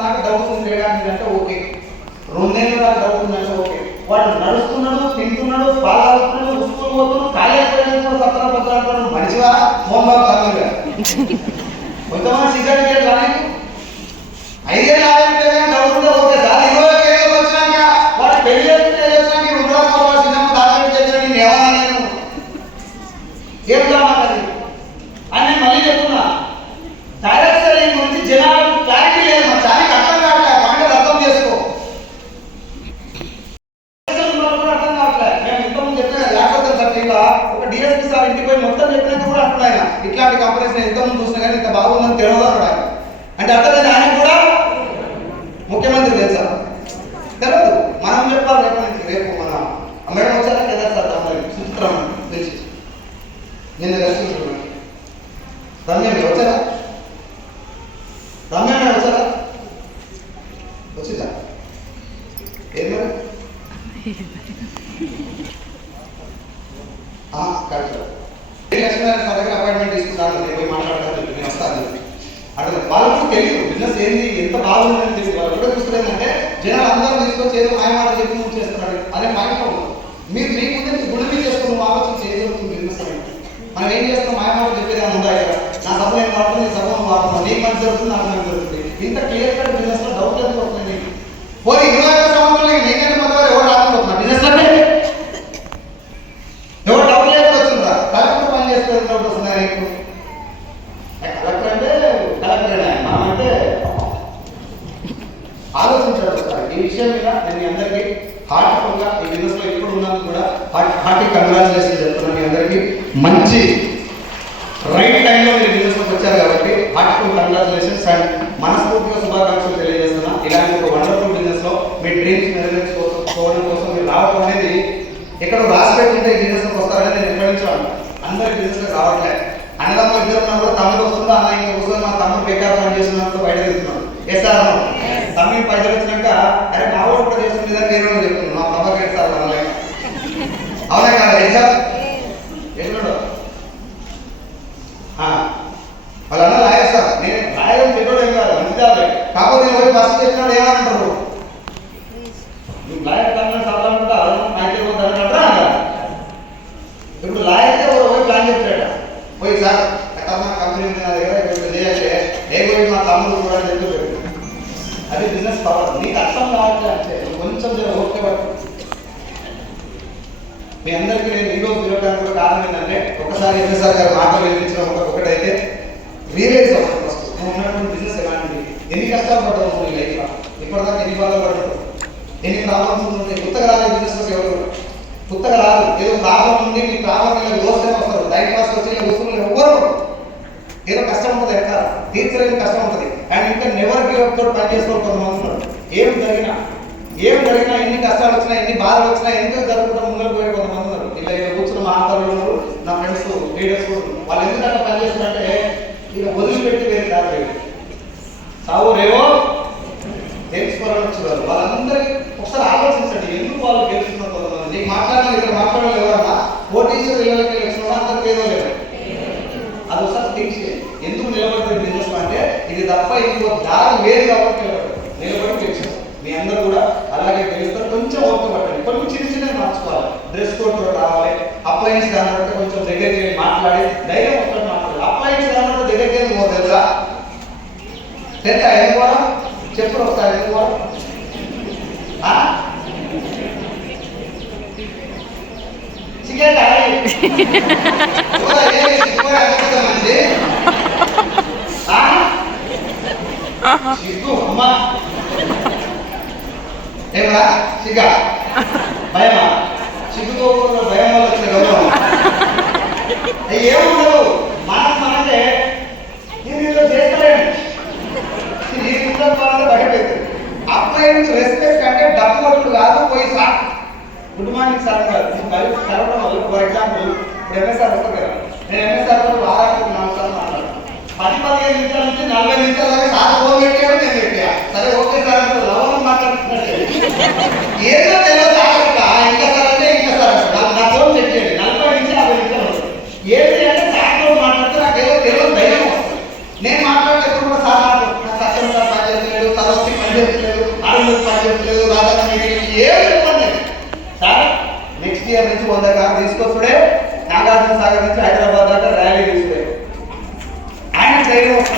మోహన్ బాబు తమ్ముడు కొంతమంది సిగరెట్ రానికి 5 ఏళ్ళ డబ్బులతో ఓకే సార్ 20 ఏళ్ళకి వచ్చినాక వాడు పెళ్లి వచ్చినాక ఉండడం సినిమా దాదాపు చెప్పిన నేను ఏమన్నా నేను ఏం కావాలి అని నేను మళ్ళీ చెప్తున్నా. డైరెక్ట్ సెల్లింగ్ గురించి జనాలకు క్లారిటీ లేదు, మా చాలా అర్థం కావట్లేదు. పండుగ అర్థం చేసుకో, అర్థం కావట్లేదు. మేము ఇంతకుముందు చెప్పిన లేకపోతే సార్ ఇంకా ఒక డిఎస్పీ సార్ ఇంటికి పోయి మొత్తం చెప్పినాక కూడా అంటున్నాయి ఇట్లాంటి కంపెనీస్ నేను ఇంతకుముందు చూసినా కానీ ఇంత బాగుందని తెలియదు అన్నాడు. అంటే అర్థమైంది ఆయన కూడా ముఖ్యమంత్రి తెలుసా తెలియదు. మనం చెప్పాలి రేపు నుంచి. రేపు మన మేడం వచ్చారా కదా సార్ సుచిత్రం తెలిసి నిన్న కలిసి రమ్య మీరు వచ్చారా? రమ్య మేడం వచ్చారా? వచ్చిందా? ఏం మేడం లక్ష్మీనారాయణ సార్ దగ్గర అపాయింట్మెంట్ తీసుకుంటాను, నేను పోయి మాట్లాడతాను, నేను వస్తాను అంటే వాళ్ళకు తెలియదు బిజినెస్ ఏంది ఎంత బాగుందని తెలియదు. వాళ్ళు కూడా చూస్తుందంటే జనాలు అందరూ తీసుకొచ్చి ఏదో మాయమాట చెప్పి నువ్వు చేస్తున్నాడు అనే పాయింట్ మీరు మీ ముందే మీ గుణమి చేసుకుని నువ్వు ఆలోచన చేయగలుగుతుంది బిజినెస్ అనేది. మనం ఏం చేస్తాం మాయమాట చెప్పేది అని ఉందా కదా, నా సభ నేను వాడుతుంది, నీ సభ వాడుతున్నాను, నీకు మంచి జరుగుతుంది, నాకు మంచి జరుగుతుంది. ఇంత క్లియర్ కట్ బిజినెస్ లో డౌట్ ఎందుకు వస్తుంది? పోనీ 21 సంవత్సరాలు నేనే మొదలు ఎవరు రాకపోతున్నా బిజినెస్ లో ఎవరు డౌట్ లేకుండా వచ్చిందా? కలెక్టర్ పని చేస్తే డౌట్ వస్తుందా? కలెక్టర్ అంటే కలెక్టర్ మనం అంటే ఆలోచించాలి సార్ ఈ విషయం మీద. నేను మీ అందరికీ హార్ట్ఫుల్గా ఈ బిజినెస్ లో ఇప్పుడు ఉన్నందుకు కూడా హార్టీ కంగ్రాచులేషన్ చెప్తున్నాను. మీ అందరికీ మంచి రైట్ టైంలో మీరు బిజినెస్ లోకి వచ్చారు కాబట్టి హార్ట్ఫుల్ కంగ్రాచులేషన్స్ అండ్ మనస్ఫూర్తిగా శుభాకాంక్షలు తెలియజేస్తున్నా. ఇలాంటి ఒక వండర్ఫుల్ బిజినెస్ లో మీ డ్రీమ్స్ నెరవేర్చుకోవడం కోసం మీరు రావడం అనేది ఎక్కడ రాసి పెట్టుంటే ఈ బిజినెస్ లోకి వస్తారని నేను ఎక్కడించాను. అందరి బిజినెస్ లోకి రావట్లేదు. అన్నదమ్ములు ఇద్దరు ఉన్నప్పుడు తమ్ముడు వస్తుందో అన్న ఇంకా వస్తుంది, మా తమ్ముడు బేకార్ పని చేస్తున్నప్పుడు బయట తీస్తున్నాడు. ఎస్ఆర్ తమ్ముడు పైసలు వచ్చినాక అరే మా వాళ్ళు కూడా చేస్తుంది కదా వేరే వాళ్ళు చెప్తున్నాను మా తమ్ముడు ఎస్ఆర్ అనలే అవునా కదా? ఎగ్జామ్ ఎట్లున్నాడు వాళ్ళు అన్న లాయర్ సార్, నేను లాయర్ చెప్పడం ఏం కాదు మంచి కాదు, కాకపోతే నేను పోయి ఫస్ట్ చెప్పినాడు ఏమంటారు లాయర్ కన్నా సాధారణంగా అయితే పోతానంటారా? ఇప్పుడు లాయర్కే పోయి ప్లాన్ చెప్పాడు పోయి సార్ కంపెనీ ఉంది నా దగ్గర ఇప్పుడు చేయాలి ఏ పోయి మా తమ్ముడు కూడా చెప్పి అది బిజినెస్ పవర్. నీకు అర్థం కావట్లే అంటే కొంచెం ఓకే పట్టు. మీ అందరికీ నేను ఈరోజు తిరగడానికి కూడా కారణం ఏంటంటే ఒకసారి ఎన్నిసార్ గారు మాటలు వినిపించడం ఒకటైతే రియలైజ్ అవ్వడం ఫస్ట్ నువ్వు ఉన్నటువంటి బిజినెస్ ఎలాంటిది, ఎన్ని కష్టాలు పడ్డావు నువ్వు ఈ లైఫ్లో, ఇప్పటిదాకా ఎన్ని బాధలు పడ్డావు, ఎన్ని ప్రాబ్లమ్స్ ఉన్నాయి. కొత్తగా రాలే బిజినెస్లోకి ఎవరు కొత్తగా రాదు. ఏదో ప్రాబ్లం ఉంది మీ ప్రాబ్లం ఇలా దోస్తనే వస్తారు, టైం పాస్ వచ్చి వస్తువులు ఎవ్వరు ఏదో కష్టం ఉంటుంది ఎక్కడ తీర్చలేని కష్టం ఉంటుంది. అండ్ ఇంకా నెవర్ గివ్ అప్ తోటి పని చేసుకోవాలి కొంతమంది ఉన్నారు. ఏం జరిగినా ఎన్ని కష్టాలు వచ్చినా ఎన్ని బాధలు వచ్చినా ఎందుకు జరుగుతుందో ముందరకు పోయే కొంతమంది ఉన్నారు. ఇలా ఇలా కూర్చున్న మాట్లాడుతూ ఉన్నారు నా ఫ్రెండ్స్ లీడర్స్. వాళ్ళు ఎందుకంటే పని చేస్తున్నారంటే ఇక వదిలిపెట్టి వేరే దారి లేదు. సావు రేవో తెలుసుకోవాలని వచ్చారు. వాళ్ళందరికీ ఒకసారి ఆలోచించండి ఎందుకు వాళ్ళు గెలుస్తున్నారు. కొంతమంది నీకు మాట్లాడాలి ఇక్కడ మాట్లాడాలి ఎవరన్నా కోటీశ్వరు ఇళ్ళకి వచ్చిన అందరికి ఏదో లేదు. అది ఒకసారి థింక్ చేయండి. ఎందుకు నిలబడుతుంది బిజినెస్ అంటే ఇది తప్ప ఇంకో దారి వేరు కాబట్టి నిలబడి గెలిచారు. మీ అందరూ కూడా అలాగే గెలుస్తారు. కొంచెం ఓపిక పట్టండి, కొన్ని చిన్నవి మార్చుకోవాలి. డ్రెస్ కోడ్ కూడా రావాలి. అప్లయన్స్ దాని కొంచెం దగ్గరికి వెళ్ళి మాట్లాడి ధైర్యం ఒకటి మాట్లాడాలి. అప్లయన్స్ దాని దగ్గరికి వెళ్ళి మో తెలుసా ఎందుకు కూడా చెప్పు ఒకసారి ఎందుకు కూడా చికెన్ సిగ్గు అమ్మా ఏమరా సిగ్గా భయమా సిగ్గుతో భయం వల్ల వచ్చిన గౌరవం ఏముండదు. మనకే నేను చేస్తలేను నీ బయటపెట్టు. అప్లై నుంచి రెస్పెక్ట్ అంటే డబ్బు కొట్టుడు కాదు. పోయి సార్ గుడ్ మార్నింగ్ సార్ మరి కలవడం వల్ల ఫర్ ఎగ్జాంపుల్ ఇప్పుడు ఎంఎస్ఆర్ వస్తుంది కదా, నేను ఎంఎస్ఆర్ వారానికి 4 సార్లు మాట్లాడతాను. 10-15 నిమిషాల నుంచి 40 నిమిషాల దాకా సార్ ఫోన్ పెట్టాడు, నేను పెట్టా. సరే ఓకే సార్ అంటే లవణం మాట్లాడుతున్నట్టే ఏదో తెలియదు. ఇంకా సార్ అంటే ఇంకా సార్ నా ఫోన్ చెక్ చేయండి 40 నుంచి 50 నిమిషాలు వస్తుంది. ఏంటి అంటే సార్ మాట్లాడితే నాకు ఏదో తెలియదు ధైర్యం వస్తుంది. నేను మాట్లాడేటప్పుడు కూడా సార్ మాట్లాడుతున్నాను సత్యం సార్ పని చేస్తలేదు, సరస్వతి పని చేస్తలేదు, ఆనంద్ పని చేస్తలేదు, రాధా ఏమి ఇవ్వండి సార్. నెక్స్ట్ ఇయర్ నుంచి 100 కార్లు తీసుకొస్తుడే నాగార్జున సాగర్ నుంచి హైదరాబాద్ దాకా ర్యాలీ తీసుకుపోయాడు.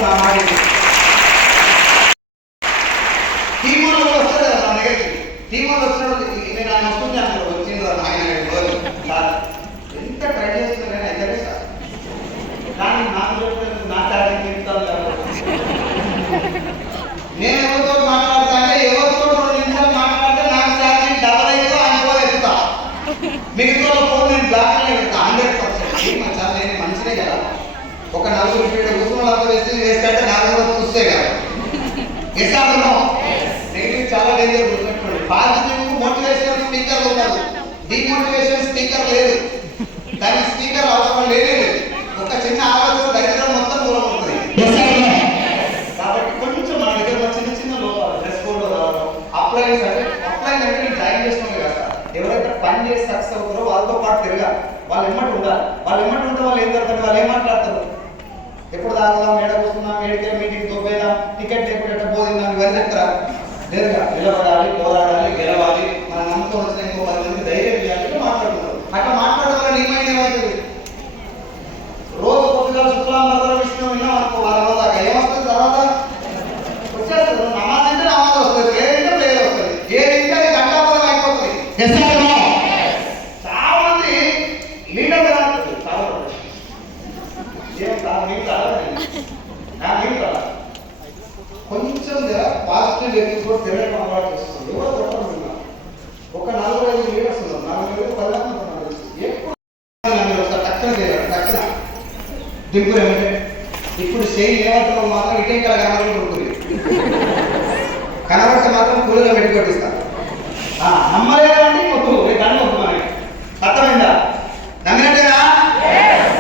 నా మాట టీం వాళ్ళు వస్తారు కదా నా దగ్గరికి. టీం వాళ్ళు వచ్చినప్పుడు నేను ఆయన వస్తుంది అన్నారు, వచ్చింది ఎంత ట్రై చేస్తున్నారని అయితే సార్, కానీ నాకు చెప్పలేదు నా టాలెంట్ చెప్తాను కాబట్టి నేను ఎవరితో మాట్లాడతానే, ఎవరితో 2 నిమిషాలు మాట్లాడితే నాకు ఛార్జింగ్ డబల్ అయితే అనుకో ఎత్తుతా, మిగతా ఫోన్ నేను బ్లాక్ పెడతా 100%. చాలా నేను మంచిదే కదా, ఒక 4 ఫీట్ కూర్చున్నప్పుడు వేస్తే నాకు చూస్తే కదా. Yes or no? నెగిటివ్ చాలా డేంజర్ గుర్తుపెట్టుకోండి. పాజిటివ్ మోటివేషన్ స్పీకర్ ఉన్నారు, డిమోటివేషన్ స్పీకర్ లేదు. దానికి స్పీకర్ అవసరం లేనే లేదు. ఒక చిన్న ఆలోచన దరిద్రం మొత్తం దూరం అవుతుంది. కాబట్టి కొంచెం మన దగ్గర చిన్న చిన్న లోపాలు, డ్రెస్ కోడ్ రావడం, అప్లైన్ అంటే నేను జాయిన్ చేస్తున్నాను కదా, ఎవరైతే పని చేసి సక్సెస్ అవుతారో వాళ్ళతో పాటు తిరగాలి, వాళ్ళు ఎమ్మటి ఉండాలి. వాళ్ళు ఎమ్మటి ఉంటే వాళ్ళు ఏం జరుగుతుంది, వాళ్ళు ఏం మాట్లాడతారు, ఎప్పుడు తాగుదాం, ఏడ కూర్చున్నాం, ఏడికే మీటింగ్ తోపేదా, టికెట్ లేకుండా పోయిందాం, ఇవన్నీ చెప్తారా? లేదుగా నిలబడాలి, పోరాడాలి, గెలవాలి, మన నమ్మకం వచ్చిన ఇంకో 10 మంది ధైర్యం చేయాలి మాట్లాడుతున్నారు. అట్లా మాట్లాడడం వల్ల నీ మైండ్ ఏమవుతుంది? రోజు కొద్దిగా శుక్లాంబరం విషయం విన్నాం అనుకో, 1 రోజు దాకా ఏమొస్తుంది, తర్వాత వచ్చేస్తుంది. నమాజ్ అంటే నమాజ్ వస్తుంది, ఏదంటే ప్రేయర్ వస్తుంది, ఏదంటే అది గంటాపదం అయిపోతుంది. చాలా మంది లీడర్ కదా చాలా ఏం కాదు, మీకు కొంచెం పాజిటివ్ వ్యక్తి కూడా తిరగడం అలవాటు చేస్తుంది. ఎవరు చెప్పడం ఒక 4-5 లీడర్స్ ఉన్నారు, 4 10 మంది ఉన్నారు. ఎప్పుడు టక్కన చేయాలి, టక్కన దింపులు ఏమంటే ఇప్పుడు చేయి ఏమంటారు మాత్రం ఇటెంకల కనబడి కొడుతుంది, కనబడితే మాత్రం కూలీలో పెట్టి కొట్టిస్తాను. నమ్మలేదంటే కొట్టు, దాన్ని ఒప్పుకోవాలి. అర్థమైందా? నమ్మినట్టేనా?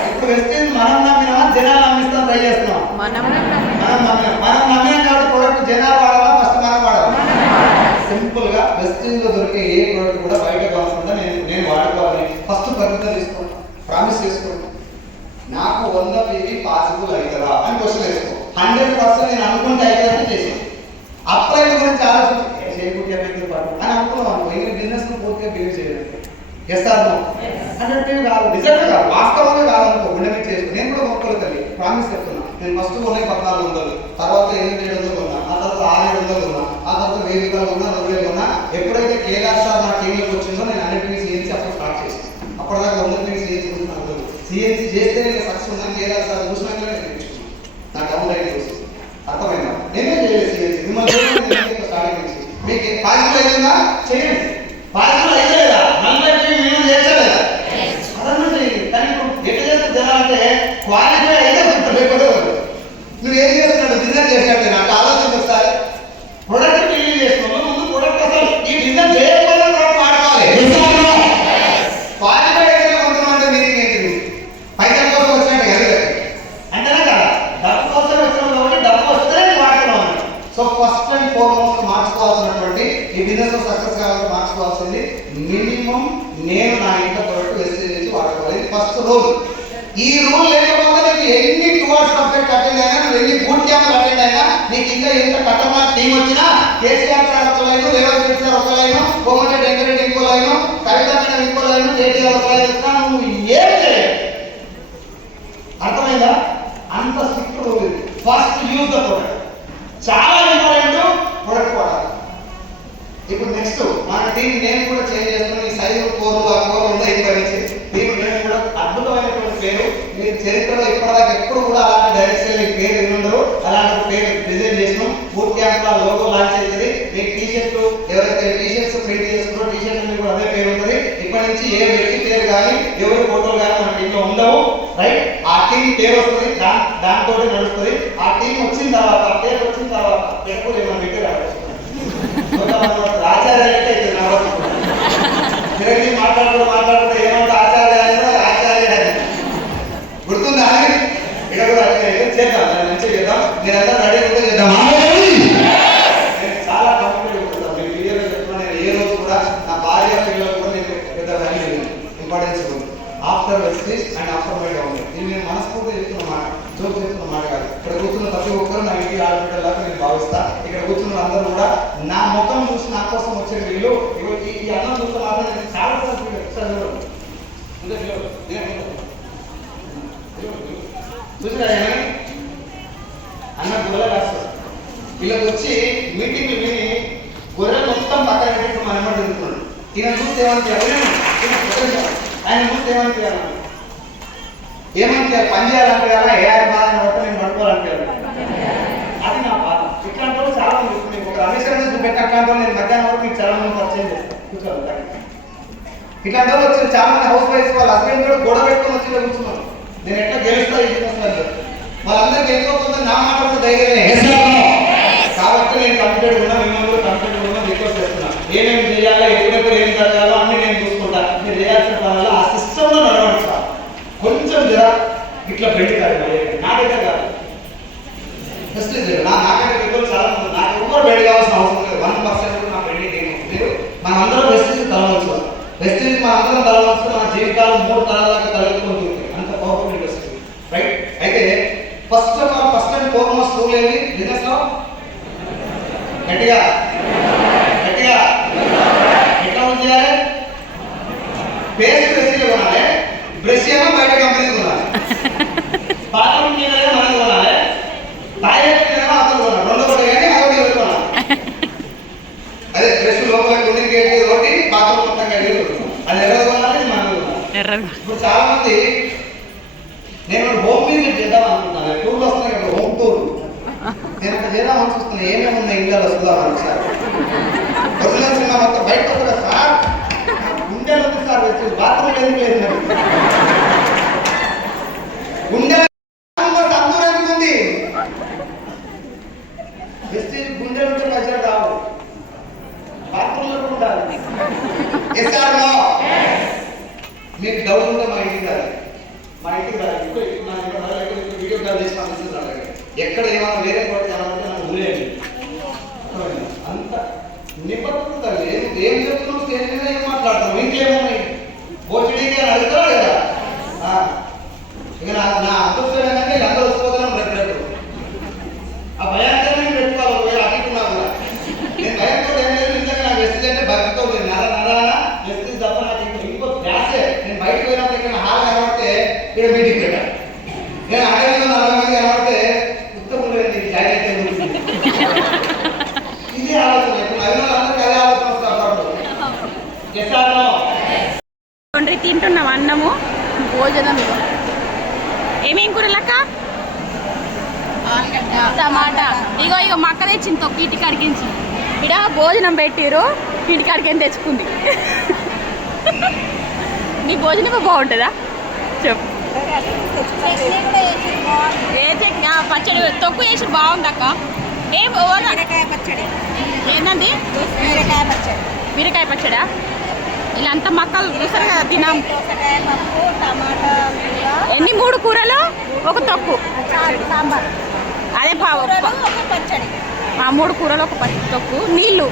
ఇప్పుడు వస్తే మనం నమ్మినా జనాలు నమ్మిస్తాం, ట్రై చేస్తున్నాం. మనం నమ్మినాం కాబట్టి ప్రోడక్ట్ జనాలు వాడాలా, ఫస్ట్ మనం వాడాలి. సింపుల్ గా వెస్టింగ్ లో దొరికే ఏ ప్రోడక్ట్ కూడా బయట కాకుండా నేను వాడుకోవాలి. ఫస్ట్ పరిమితం తీసుకోండి, ప్రామిస్ చేసుకోండి. నాకు 100 PV పాసిబుల్ అవుతుందా అని క్వశ్చన్ వేసుకో. 100% నేను అనుకుంటే అవుతుందంటే చేసి అప్లై గురించి ఆలోచన చేయకుంటే అని అనుకున్నాం అనుకో, ఇంకా బిజినెస్ ను పూర్తిగా బిలీవ్ చేయలేదు. Yes or no? 100 PV కాదు, నిజంగా కాదు, వాస్తవంగా కాదనుకో, గుండె మీద చేసుకో. నేను కూడా మొక్కలు ప్రామిస్ చెప్తున్నా. నేను ఫస్ట్ కొనే 1400, తర్వాత 8700 కొన్నా, ఆ తర్వాత 6700 కొన్నా, ఆ తర్వాత 1000 రూపాయలు కొన్నా, 2000 కొన్నా. ఎప్పుడైతే కేదార్ సార్ నా టీంలోకి వచ్చిందో నేను 100 PV సిఎన్సీ అప్పుడు స్టార్ట్ చేసాను. అప్పటిదాకా 100 PV సిఎన్సీ గురించి నాకు తెలియదు. సిఎన్సీ చేస్తే నేను సక్సెస్ ఉందని కేదార్ సార్ చూసినాక నేను నేర్చుకున్నాను. నా డౌన్ అయితే చూసి అర్థమైందా? నేనే చేయలేదు సిఎన్సీ, మిమ్మల్ని స్టార్టింగ్ నుంచి. మీకు పాజిటివ్ అయిందా? చేయండి. పాజిటివ్ అయితే లేదా 40 PV మేము చేర్చలేదా? అదన్నా చేయండి. కానీ ఎట్లా చేస్తే జనాలంటే క్వాలిఫై అయితే లేకపోతే నువ్వు ఏం చేస్తున్నాడు, బిజినెస్ చేసినట్టే. నాకు ఆలోచన వస్తాయి, ప్రొడక్ట్ రిలీజ్ చేస్తున్నావు, ముందు ప్రొడక్ట్ అసలు ఈ బిజినెస్ చేయకపోతే వాడుకోవాలి. క్వాలిఫై అయితే కొంతమంది మీటింగ్ ఏంటిది, పైసల కోసం వచ్చినట్టు కదా, అంతేనా కదా? డబ్బు కోసం వచ్చినాం కాబట్టి డబ్బు వస్తే వాడుతున్నాం. సో ఫస్ట్ అండ్ ఫార్మోస్ట్ మార్చుకోవాల్సినటువంటి ఈ బిజినెస్ సక్సెస్ కావాలంటే మార్చుకోవాల్సింది మినిమం నేను నా ఇంట్లో ప్రొడక్ట్ వెస్టేజ్ నుంచి వాడుకోవాలి. First rule. ఈ రూల్ లేకపోతే నీకు ఎన్ని 2 hours సబ్జెక్ట్ అటెండ్ అయినా, నువ్వు ఎన్ని బూట్ క్యాంపులు అటెండ్ అయినా, నీకు ఇంకా ఎంత కట్టమా టీం వచ్చినా, కేసీఆర్ సార్ ఒక లైను, రేవంత్ రెడ్డి సార్ ఒక లైను, కోమటిరెడ్డి వెంకటరెడ్డి ఇంకో లైను, కవిత మేడం ఇంకో లైను, కేటీఆర్ ఒక లైన్ వచ్చినా నువ్వు ఏం చేయలేదు. అర్థమైందా? అంత స్ట్రిక్ట్ రూల్ ఇది. First use the product. చాలా ఇంపార్టెంట్ ప్రొడక్ట్ వాడాలి. ఇప్పుడు నెక్స్ట్ మన టీం నేను కూడా చేంజ్ చేస్తున్నాను. ఈ సైజు 4 ఉందా ఇక్కడ నుంచి టీం నేను కూడా అద్భుతమైనటువంటి పేరు. మీరు చరిత్రలో ఇప్పటిదాకా ఎప్పుడు కూడా అలాంటి డైరెక్షన్ పేరు వినుండరు, అలాంటి పేరు డిజైన్ చేసినాం. బూట్ క్యాంప్ లో లోగో లాంచ్ అవుతుంది. మీకు టీషర్ట్లు ఎవరైతే టీషర్ట్స్ ప్రింట్ చేస్తున్నారో టీషర్ట్ అన్ని కూడా అదే పేరు ఉంటుంది. ఇప్పటి నుంచి ఏ వ్యక్తి పేరు కానీ ఎవరి ఫోటోలు కానీ మన టీంలో ఉండవు. రైట్? ఆ టీం పేరు వస్తుంది, దాంతో నడుస్తుంది. ఆ టీం వచ్చిన తర్వాత, పేరు వచ్చిన తర్వాత ఎప్పుడు ఏమైనా పెట్టి రావచ్చు. ఆచార్య అయితే తిరిగి మాట్లాడుతూ ఏమంటే ఆచార్య గుర్తుందా? ఇక్కడ కూడా చేద్దాం, మంచిగా చేద్దాం. మీరంతా రెడీ ఉంటే చేద్దాం. నేను చాలా కంఫర్టబుల్ ఉంటాను, మీకు క్లియర్గా చెప్తున్నాను. నేను ఏ రోజు కూడా నా భార్య పిల్లలు కూడా నేను పెద్ద వాల్యూ ఇంపార్టెన్స్ ఉంది. ఆఫ్టర్ వెస్టేజ్ అండ్ ఆఫ్టర్ మైగా ఉంది. దీన్ని నేను మనస్ఫూర్తిగా చెప్తున్న మాట, జోక్ చెప్తున్న మాట కాదు. ఇక్కడ కూర్చున్న ప్రతి ఒక్కరు నా ఇంటి ఆడబిడ్డలాగా నేను భావిస్తా. ఇక్కడ కూర్చున్న అందరూ కూడా నా ముఖం చూసి నా కోసం వచ్చే వీళ్ళు ఈ అన్నం చూస్తే మాత్రం నేను చాలా చూసినా అన్న గొర్రె కాస్తారు. వీళ్ళకి వచ్చి మీటింగ్లు విని గొర్రెలు మొత్తం పక్కన పెట్టి మన ఎమ్మటి తిరుగుతున్నాడు. ఈయన చూస్తే ఏమనిపించాలి, ఆయన చూస్తే ఏమనిపించాలి, ఏమనిపించాలి, పని చేయాలంటే కదా ఏ బాధ నేను పడుకోవాలంటే అది నా బాధ. ఇట్లాంటి వాళ్ళు చాలా మంది మీకు ఒక అనుసరణ చూపెట్టాలంటే నేను మధ్యాహ్నం వరకు మీకు చాలా మంది పరిచయం చేస్తాను. కూర్చోవాలి ఇట్లాంటి వాళ్ళు వచ్చిన చాలా మంది హౌస్ వైఫ్ వాళ్ళ హస్బెండ్ కూడా గొడవ పెట్టుకొని వచ్చి కూర్చున్నాను. నేను ఎట్లా గెలుస్తా ఇంటికి వస్తాను వాళ్ళందరూ గెలుచుకోకపోతే నా మాట కూడా ధైర్యమే కాబట్టి నేను కంప్లీట్ ఉన్నా, మిమ్మల్ని కూడా కంప్లీట్ ఉన్నా రిక్వెస్ట్ చేస్తున్నాను. ఏమేమి చేయాలో ఎప్పుడెప్పుడు ఏం జరగాలో అన్ని నేను చూసుకుంటా. మీరు చేయాల్సిన పనుల ఆ సిస్టంలో నడవండి సార్. కొంచెం జర ఇట్లా బెండి కాదు నాకైతే కాదు ఫస్ట్ నాకైతే people చాలా మంది నాకు ఎవరు బెండి కావాల్సిన అవసరం లేదు. 1% కూడా నా బెండి నేను మీరు మనం అందరం వెస్టేజ్ తలవచ్చు. వెస్టేజ్ మన అందరం తలవచ్చు. మన జీవితాలు 3 తరాల దాకా తలెత్తుకుంటుంది. అంత పవర్ఫుల్ వెస్టేజ్ రైట్. అయితే ఫస్ట్ అండ్ ఫార్మోస్ట్ రూల్ ఏంటి బిజినెస్ లో? గట్టిగా గట్టిగా ఎట్లా ఉంది చేయాలి? పేస్ట్ వెస్టేజ్ కొనాలి, బ్రష్ ఏమో బయట కంపెనీ కొనాలి, బాత్రూమ్ క్లీనర్ మనం కొనాలి, టాయిలెట్ క్లీనర్ అతను కొనాలి. రెండో ఒకటి కానీ అదొకటి కొనాలి. అదే బ్రష్ లోపల గుండెకి ఒకటి, బాత్రూమ్ మొత్తం కడిగి అది ఎర్రది కొనాలి, మనం కొనాలి. ఇప్పుడు చాలా మంది నేను హోమ్ విజిట్ చేద్దాం అనుకుంటున్నాను. టూర్లు వస్తున్నాయి కదా, హోమ్ టూర్. నేను అక్కడ చేద్దాం అనుకుంటున్నాను. ఏమేమి ఉన్నాయి ఇండియాలో వస్తుందా సార్. ఒరిజినల్ సినిమా మొత్తం బయట వస్తుందా సార్, గుండెలు ఉంది సార్, వచ్చి బాత్రూమ్ ఎందుకు లేదు మరి గుండె అందరూ ఉంది. జస్ట్ గుండెలు ఉంటే మధ్య రావు, బాత్రూంలో కూడా ఉండాలి. ఎస్ఆర్లో మీకు డౌట్ ఉంటే మా ఇంటికి రాదు, మా ఇంటికి రాదు. వీడియో కాల్ చేసి పంపిస్తుంది అలాగే. ఎక్కడ ఏమైనా వేరే కూడా ఏమంటే నాకు ఊరేయండి. అంత నిబద్ధత ఏం చెప్తున్నావు, స్టేజ్ మీద ఏం మాట్లాడుతున్నావు, ఇంకేమున్నాయి ఓటీడీకి అని అడుగుతారా కదా. ఇక నా అదృష్టం కానీ అందరూ వస్తుపోతున్నాం రేపు ఆ భయాన్ని నేను పెట్టుకోవాలి. అటుకున్నా కూడా నేను భయంతో ఏం లేదు. నిజంగా నాకు వెస్టేజ్ అంటే భక్తితో నరానా వెస్టేజ్ తప్ప నాకు ఇంకో ధ్యాసే. నేను బయటకు పోయినప్పుడు ఇక్కడ హాల్ కనబడితే ఇక్కడ మీటింగ్ పెట్టాను. నేను అక్కడ 40 మంది కనబడితే ఉత్తములు జాయిన్ అయితే ఇదే ఆలోచన. ఇప్పుడు అందరికీ అదే ఆలోచన వస్తారు. తింటున్నాం అన్నము భోజనం. ఏమేం కూరలక్క? టమాటా. ఇగో ఇగో మా అక్క తెచ్చింది తొక్కి ఇంటికి అడిగించి. ఇక్కడ భోజనం పెట్టిరు, ఇంటికి అడిగని తెచ్చుకుంది. నీ భోజనం బాగుంటుందా చెప్పు. ఏ చట్నీ? పచ్చడి తొక్కు చేసి బాగుంది అక్క. ఏ పచ్చడి ఏంటండి? బీరకాయ పచ్చడా? ఇలా అంత మక్కలు చూస్తారు కదా తినాం. ఎన్ని 3 కూరలు 1 తొక్కు అదే పచ్చడి. 3 కూరలు 1 తొక్కు నీళ్ళు.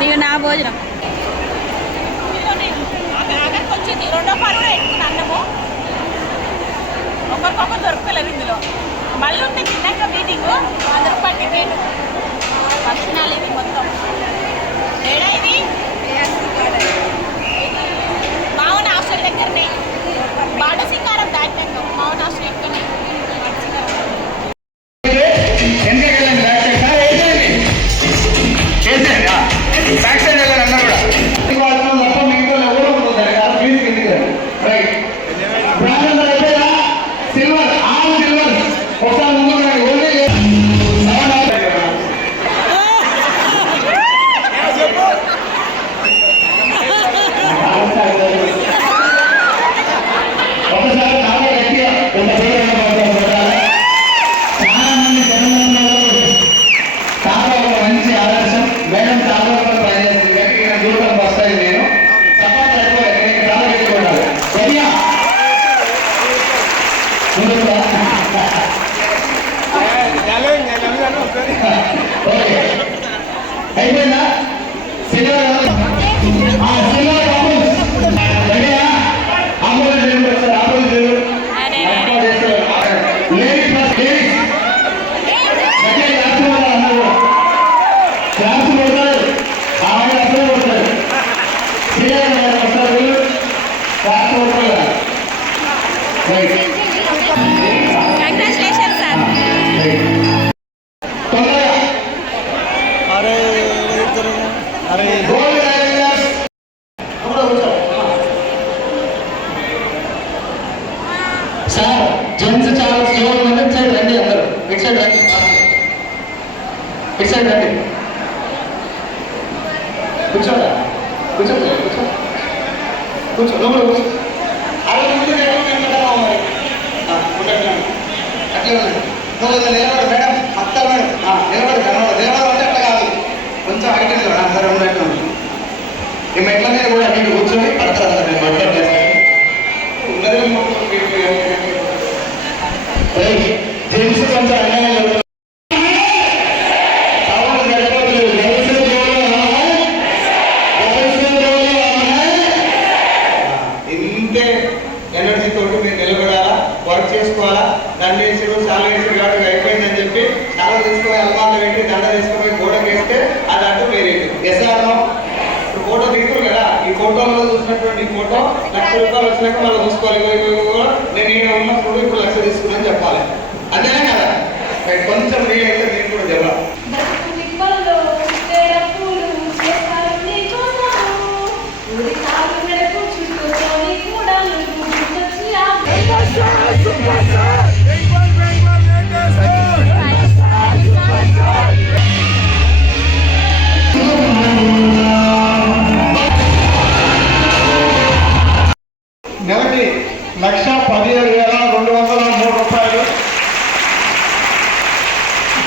నీకు నా భోజనం వచ్చింది. 2వ పాలు కూడా ఎట్టుకుని అన్నము. ఒకరికొకరు దొరుకుతలేదు ఇందులో. మళ్ళీ ఉంది తిన్నాక మీటింగ్. 100 రూపాయలు టికెట్. ఫంక్షన్ ఇది మొత్తం ఏడా ఇది మావన హాస్టల్ దగ్గరనే, బాటసింగారం దాటినాక మావన హాస్టల్ ఎక్కడనే. అయిపోయిందా cinema Congratulations, sir. Sir gents చాలా స్లో ఉంది, ఇటు సైడ్ రండి, అందరూ ఇటు సైడ్ రండి, ఇటు సైడ్ రండి. కూర్చోరా, కూర్చో కూర్చో కూర్చో, లోపల కూర్చో. అలా ముందు అట్లా నిలబడు మేడం, అత్త మేడం, నిలబడు కనబడు, నిలబడు అంటే అట్లా కాదు, కొంచెం హైట్ నిలబడు. సరే ఉన్నట్టు ఈ మెట్ల మీద కూడా అటు కూర్చొని పడతారు సార్, నేను మాట్లాడేస్తాను. జెంట్స్ కొంచెం అన్యాయం జరుగుతుంది. ఇంతే ఎనర్జీ తోటి మీరు నిలబడాలా, వర్క్ చేసుకోవాలా. దండ వేసాడు, చాలా వేసాడు కాబట్టి అయిపోయిందని చెప్పి చాలా తీసుకుపోయి అల్మార్లో పెట్టి దండ తీసుకుపోయి గోడకి వేస్తే అది అడ్డు వేరే ఎస్ఆర్నో. ఇప్పుడు ఫోటో తీసుకురు కదా, ఈ ఫోటోలో చూసినటువంటి ఈ ఫోటో ₹1,00,000 వచ్చినాక మళ్ళీ చూసుకోవాలి. నేను ఇక్కడ ఉన్నప్పుడు ఇప్పుడు 1,00,000 తీసుకున్నాను చెప్పాలి, అంతేనా కదా? కొంచెం వీలైతే నేను కూడా చెప్పాలి. నెలకి ₹1,17,203.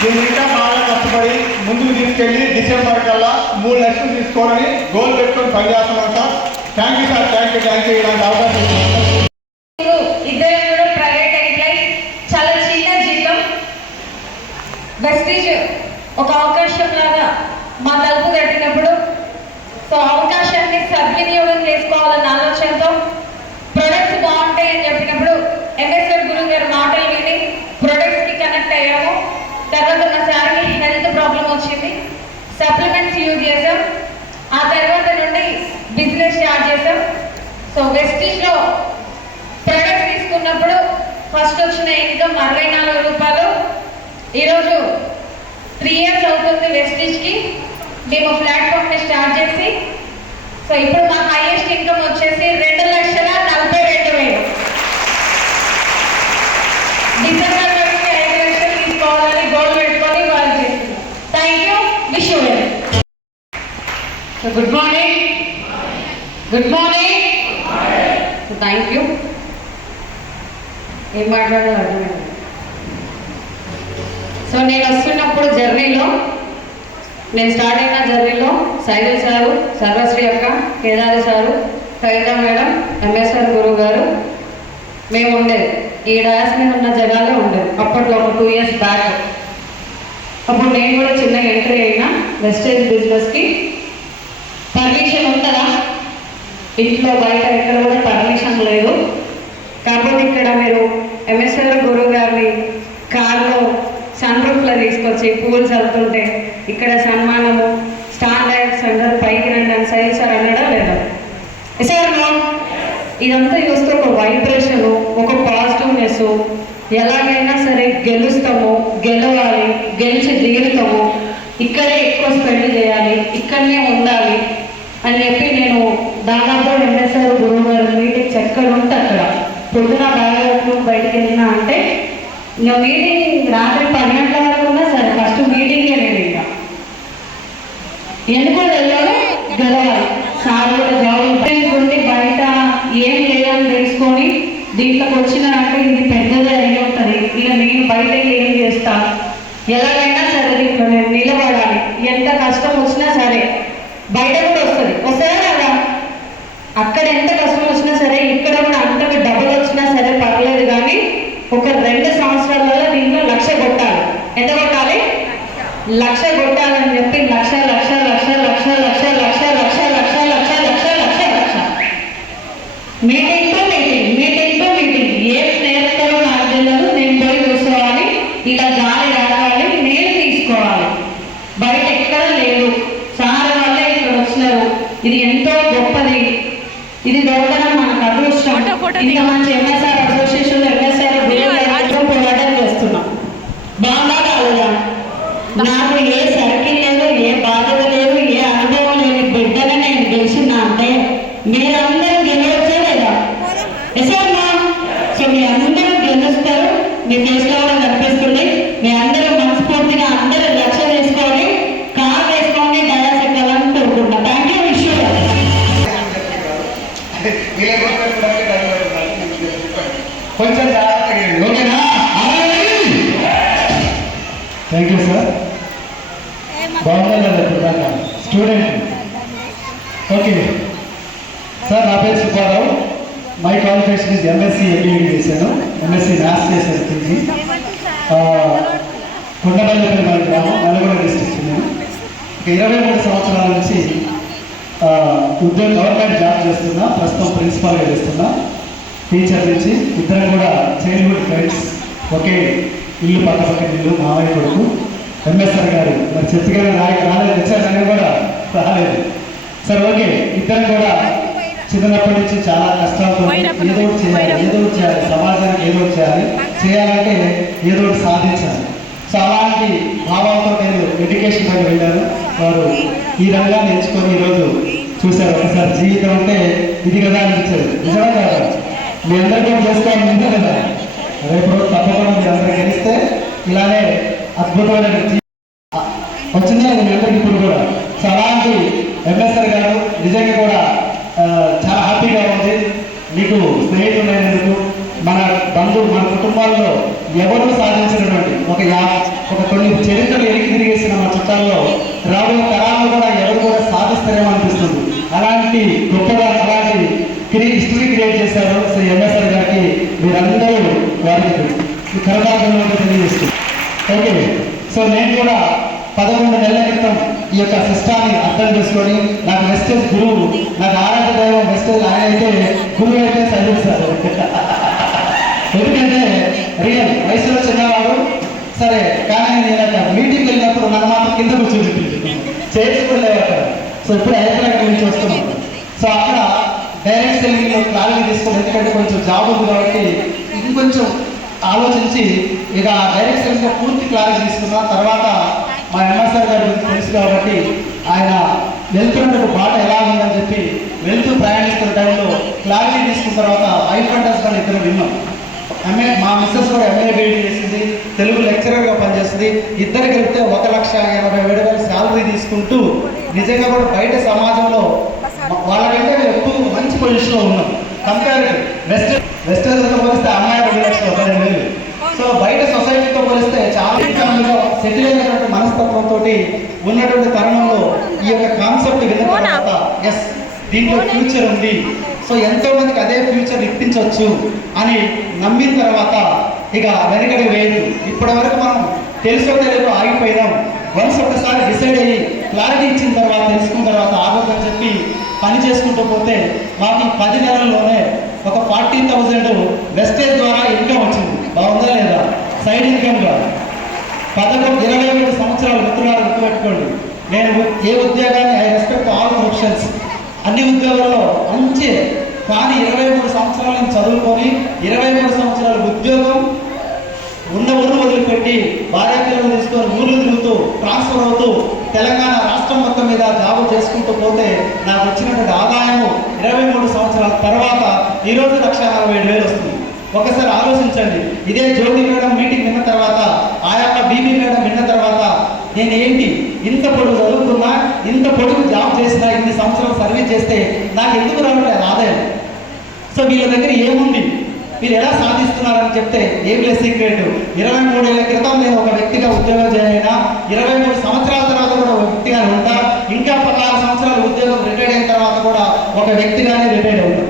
దీన్ని ఇంకా బాగా కష్టపడి ముందుకు తీసుకెళ్ళి డిసెంబర్ కల్లా 3 లక్షలు తీసుకోవాలని గోల్ పెట్టుకొని పనిచేస్తున్నాం sir. Thank you sir, thank you ఇలాంటి అవకాశం ఇచ్చినందుకు. ఇద్దరు కూడా ప్రైవేట్ ఎంప్లాయీస్, చాలా చిన్న జీతం. వెస్టీజ్ ఒక అవకాశం లాగా మా తలుపు కట్టినప్పుడు సో అవకాశాన్ని సద్వినియోగం చేసుకోవాలన్న ఆలోచనతో ప్రొడక్ట్స్ బాగుంటాయి అని చెప్పినప్పుడు ఎంఎస్ఆర్ గురువు గారి మాటలు విని ప్రొడక్ట్స్కి కనెక్ట్ అయ్యాము. తర్వాత మా సార్కి హెల్త్ ప్రాబ్లం వచ్చింది, సప్లిమెంట్స్ యూజ్ చేసాం. ఆ తర్వాత నుండి బిజినెస్ స్టార్ట్ చేసాం. సో వెస్టీజ్లో ప్రొడక్ట్స్ తీసుకున్నప్పుడు ఫస్ట్ వచ్చిన ఇన్కమ్ ₹64. ఈరోజు 3 years అవుతుంది వెస్టీజ్కి మేము ప్లాట్ఫామ్ని స్టార్ట్ చేసి. సో ఇప్పుడు మా హైయెస్ట్ ఇన్కమ్ వచ్చేసి ₹2,42,000. డిసెంబర్ వరకు 5 లక్షలు తీసుకోవాలని గోల్ పెట్టుకొని వర్క్ చేస్తున్నాం. Thank you, wish you well. So good morning, good morning. So thank you. ఏం మాట్లాడాలో అర్థమైంది. సో నేను వస్తున్నప్పుడు జర్నీలో, నేను స్టార్ట్ అయిన జర్నీలో సైదుల్ సారు, సర్వశ్రీ అక్క, కేదారి సారు, కవిత మేడం, ఎంఎస్ఆర్ గురువు గారు మేము ఉండేది. ఈ డాస్ మీద ఉన్న జగాలే ఉండేది అప్పట్లో, ఒక 2 years బ్యాక్. అప్పుడు నేను కూడా చిన్నగా ఎంట్రీ అయినా వెస్టేజ్ బిజినెస్కి. పర్మిషన్ ఉంటుందా? ఇంట్లో బయట ఎక్కడ కూడా పర్మిషన్ లేదు. కాకపోతే ఇక్కడ మీరు ఎంఎస్ఆర్ గురువు గారిని కార్లో సన్ రూఫ్లో తీసుకొచ్చి పూలు చదువుతుంటే ఇక్కడ సన్మానము, స్టాండర్డ్స్ అందరూ పైకి రండి అని సైడ్ సార్ అనడా లేదా? సార్ ఇదంతా చూస్తే ఒక వైబ్రేషను, ఒక పాజిటివ్నెస్, ఎలాగైనా సరే గెలుస్తాము, గెలవాలి, గెలిచి తీరుతాము, ఇక్కడే ఎక్కువ స్పెండ్ చేయాలి, ఇక్కడనే ఉండాలి అని చెప్పి నేను దాదాపు ఎంఎస్ఆర్ గురువు గారు మీటింగ్స్ ఎక్కడ ఉంటే అక్కడ పొద్దున బాగా బయటకు వెళ్ళినా అంటే ఇంకా మీటింగ్ రాత్రి 10 గంటల వరకు ఉన్నా సరే ఫస్ట్ మీటింగే లేదు. ఇంకా ఎందుకు వెళ్ళాలి, గెలవాలి. సార్ కూడా జాబ్ ఉండి బయట ఏం లేదని తెలుసుకొని దీంట్లోకి వచ్చినారంటే ఇది పెద్దదే అయి ఉంటుంది. ఇక నేను బయట ఏం చేస్తా, ఎలాగైనా సరే దీంట్లో నేను నిలబడాలి. ఎంత కష్టం వచ్చినా సరే బయట కూడా వస్తుందా కదా. అక్కడ ఎంత కష్టం వచ్చినా సరే ఇక్కడ కూడా అంతకు డబుల్ వచ్చినా సరే పర్లేదు. కానీ ఒక 2 సంవత్సరాలలో దీంట్లో 1,00,000 కొట్టాలి. ఎంత కొట్టాలి? 1,00,000 కొట్టాలని చెప్పి లక్ష మీటింగ్ టు మీటింగ్ ఏం నేర్పుతారో నాకు తెలియదు. నేను పోయి కూర్చోవాలి, ఇలా గాలి రాగాలి, నేను తీసుకోవాలి. బయట ఎక్కడ లేదు. సార్ వల్లే ఇక్కడ వచ్చినారు. ఇది ఎంతో గొప్పది. ఇది దొరకడం మనకు అదృష్టం. ఇంత మంచి ఎంఎస్ఆర్ అసోసియేషన్ ఎంఎస్ఆర్ పోరాటం చేస్తున్నాం. బాగా కాలేదా? నాకు ఏ సర్కిల్ లేదు, ఏ బాధ్యత లేదు, ఏ అనుభవం లేని బిడ్డనే నేను గెలిచినా అంటే మీరందరూ గెలవచ్చే లేదా? ఎస్ అమ్మా. సో మీ అందరూ గెలుస్తారు. మీ ఫేస్ లో కూడా కనిపిస్తుంది. మీ అందరూ మనస్ఫూర్తిగా అందరూ లక్ష్యం వేసుకొని కార్ వేసుకొని డయాస్ ఎక్కాలని కోరుకుంటున్నా. Thank you. విషయం కొంచెం జాగ్రత్తగా ఓకేనా? Thank you sir. బాగుందా స్టూడెంట్? ఓకే సార్, నా పేరు Subbarao. My qualification is MSc MBA చేశాను. ఎంఎస్సి మ్యాథ్స్ చేశాను పీజీ. కొండపల్లి మన గ్రామం, నల్గొండ డిస్ట్రిక్ట్. నేను ఒక 23 సంవత్సరాల నుంచి గవర్నమెంట్ జాబ్ చేస్తున్నా. ప్రస్తుతం ప్రిన్సిపాల్గా చేస్తున్నా. టీచర్ నుంచి ఇద్దరం కూడా చైల్డ్హుడ్ ఫ్రెండ్స్. ఒకే ఇల్లు, పక్కపక్క ఇల్లు. మామయ్య కొడుకు ఎంఎస్ఆర్ గారు మరి చెట్టుగానే రాలేదు, వచ్చారు, నేను కూడా రాలేదు సార్. ఓకే, ఇద్దరం కూడా చిన్నప్పటి నుంచి చాలా కష్టాలతో ఏదో ఒకటి చేయాలి, సమాజానికి ఏదో ఒకటి చేయాలంటే ఏదో ఒకటి సాధించాలి. సో అలాంటి భావాలతో నేను ఎడ్యుకేషన్ పైన వెళ్ళాను. వారు ఈ రంగాన్ని ఎంచుకొని ఈరోజు చూశారు. ఒకసారి జీవితం అంటే ఇది కదా అనిపించారు. నిజమే కదా? మీ అందరూ కూడా చేసుకోవాలి ముందే కదా. రేపు తప్పకుండా మీరు అందరూ గెలిస్తే ఇలానే అద్భుతమైన వచ్చిందే మీ అందరికి ఇప్పుడు కూడా. సో అలాంటి ఎంఎస్ఆర్ గారు నిజంగా కూడా చాలా హ్యాపీగా ఉంది. మీకు స్నేహితులైనందుకు మన మన కుటుంబాల్లో ఎవరు సాధించినటువంటి ఒక కొన్ని చరిత్రలు ఎనికి తిరిగేసిన మా చుట్టాల్లో రాబోయే తరాలు కూడా ఎవరు కూడా సాధిస్తారేమో అనిపిస్తుంది. అలాంటి గొప్పగా అలాంటి హిస్టరీ క్రియేట్ చేశారు. సో ఎంఎస్ఆర్ గారికి మీరందరూ వారికి కరతార్థంలో తెలియజేస్తుంది. ఓకే, సో నేను కూడా 11 నెలల క్రితం ఈ యొక్క సిస్టాన్ని అర్థం చేసుకొని నాకు వెస్టేజ్ గురువు, నాకు ఆరాధ్య దైవం వెస్టేజ్ ఆయన అయితే గురువు అయితే చదివిస్తారు. ఎందుకంటే రియల్ వయసులో చిన్నవాడు సరే, కానీ నేను మీటింగ్ వెళ్ళినప్పుడు నన్ను మాత్రం కింద కూర్చోబెట్టి చేసుకోలేవు అక్కడ. సో ఇప్పుడు హైదరాబాద్ నుంచి వస్తున్నాం. సో అక్కడ డైరెక్ట్ సెల్లింగ్లో క్లారిటీ తీసుకుని, ఎందుకంటే కొంచెం జాబ్ ఉంది కాబట్టి ఇంకొంచెం ఆలోచించి ఇక డైరెక్ట్ సెల్లింగ్లో పూర్తి క్లారిటీ తీసుకున్న తర్వాత మా ఎంఎస్ఆర్ గారి గురించి తెలుసు కాబట్టి ఆయన వెళ్తున్నట్టు బాట ఎలా ఉందని చెప్పి వెళ్తూ ప్రయాణిస్తున్న టైంలో క్లారిటీ తీసుకున్న తర్వాత వైఫ్ అండ్ హస్బెండ్ ఇద్దరు విన్నాం. మా మిస్సెస్ కూడా ఎంఏ బీఈడీ చేసింది, తెలుగు లెక్చరర్గా పనిచేస్తుంది. ఇద్దరు కలిపితే 1,87,000 శాలరీ తీసుకుంటూ నిజంగా కూడా బయట సమాజంలో వాళ్ళకంటే ఎక్కువ మంచి పొజిషన్లో ఉన్నాం. కంపేర్ వెస్టర్న్తో పోలిస్తే అమ్మాయి 2,15,000. సో బయట సొసైటీతో పోలిస్తే చాలా ఫ్యామిలీలో సెటిల్ అయినటువంటి మనస్తత్వంతో ఉన్నటువంటి తరుణంలో ఈ యొక్క కాన్సెప్ట్ విన్న తర్వాత ఎస్ దీంట్లో ఫ్యూచర్ ఉంది, సో ఎంతో మందికి అదే ఫ్యూచర్ ఇప్పించవచ్చు అని నమ్మిన తర్వాత ఇక వెనకడి వేయదు. ఇప్పటి వరకు మనం తెలుసో తెలియదు ఆగిపోయినాం. వన్స్ ఒకసారి డిసైడ్ అయ్యి క్లారిటీ ఇచ్చిన తర్వాత తెలుసుకున్న తర్వాత ఆగొద్దని చెప్పి పని చేసుకుంటూ పోతే మాకు 10 నెలల్లోనే ఒక 40,000 వెస్టేజ్ ద్వారా ఇన్కమ్ వచ్చింది. బాగుందా లేదా? సైడ్ ఇన్కమ్గా 23 సంవత్సరాలు మిత్రులారు గుర్తుపెట్టుకోండి. నేను ఏ ఉద్యోగాన్ని ఐ రెస్పెక్ట్ ఆల్ ప్రొఫెషన్స్, అన్ని ఉద్యోగాల్లో మంచి, కానీ 23 సంవత్సరాలు నేను చదువుకొని 23 సంవత్సరాలు ఉద్యోగం ఉన్న ఊరు వదిలిపెట్టి భార్యాపిల్లలు తీసుకొని ఊర్లు తిరుగుతూ ట్రాన్స్ఫర్ అవుతూ తెలంగాణ రాష్ట్రం మొత్తం మీద జాబు చేసుకుంటూ పోతే నాకు వచ్చినటువంటి ఆదాయము 23 సంవత్సరాల తర్వాత ఈరోజు 1,40,000 వస్తుంది. ఒకసారి ఆలోచించండి. ఇదే జ్యోతి మేడం మీటింగ్ విన్న తర్వాత, ఆ యొక్క బీబీ మేడం విన్న తర్వాత నేను ఏంటి ఇంత పొడుగు చదువుకున్నా, ఇంత పొడుగు జాబ్ చేసినా, ఇన్ని సంవత్సరాలు సర్వీస్ చేస్తే నాకు ఎందుకు రావట్లేదు ఆదాయం? సో వీళ్ళ దగ్గర ఏముంది, వీళ్ళు ఎలా సాధిస్తున్నారని చెప్తే ఏం లేదు సీక్రెట్. 23 ఏళ్ల క్రితం నేను ఒక వ్యక్తిగా ఉద్యోగం చేయైనా 23 సంవత్సరాల తర్వాత కూడా ఒక వ్యక్తిగా ఉంటా, ఇంకా 16 సంవత్సరాలు ఉద్యోగం రిటైర్డ్ అయిన తర్వాత కూడా ఒక వ్యక్తిగానే రిటైర్డ్ అవుతాం.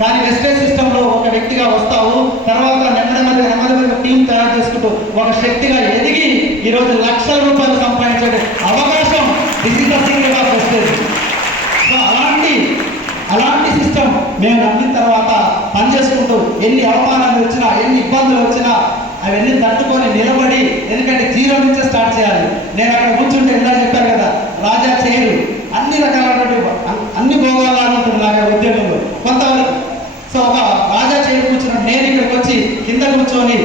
కానీ వెస్టేజ్ సిస్టంలో ఒక వ్యక్తిగా వస్తావు, తర్వాత నెమ్మదిగా టీం తయారు చేసుకుంటూ ఒక శక్తిగా ఎదిగి ఈరోజు లక్షల రూపాయలు సంపాదించే అవకాశం డిజిటల్ వెస్టేజ్. సో అలాంటి సిస్టమ్ మేము నమ్మిన తర్వాత పనిచేసుకుంటూ ఎన్ని అవమానాలు వచ్చినా, ఎన్ని ఇబ్బందులు వచ్చినా అవన్నీ తట్టుకొని నిలబడి, ఎందుకంటే 0 నుంచే స్టార్ట్ చేయాలి. నేను అక్కడ కూర్చుంటే ఇందా చెప్పారు కదా, రాజా చేయరు, అన్ని రకాలైనటువంటి అన్ని భోగాలు ఉంటుంది నాకు ఉద్యోగంలో కొంతవరకు. సో ఒక రాజా చేయరు కూర్చున్న నేను ఇక్కడికి వచ్చి కింద కూర్చొని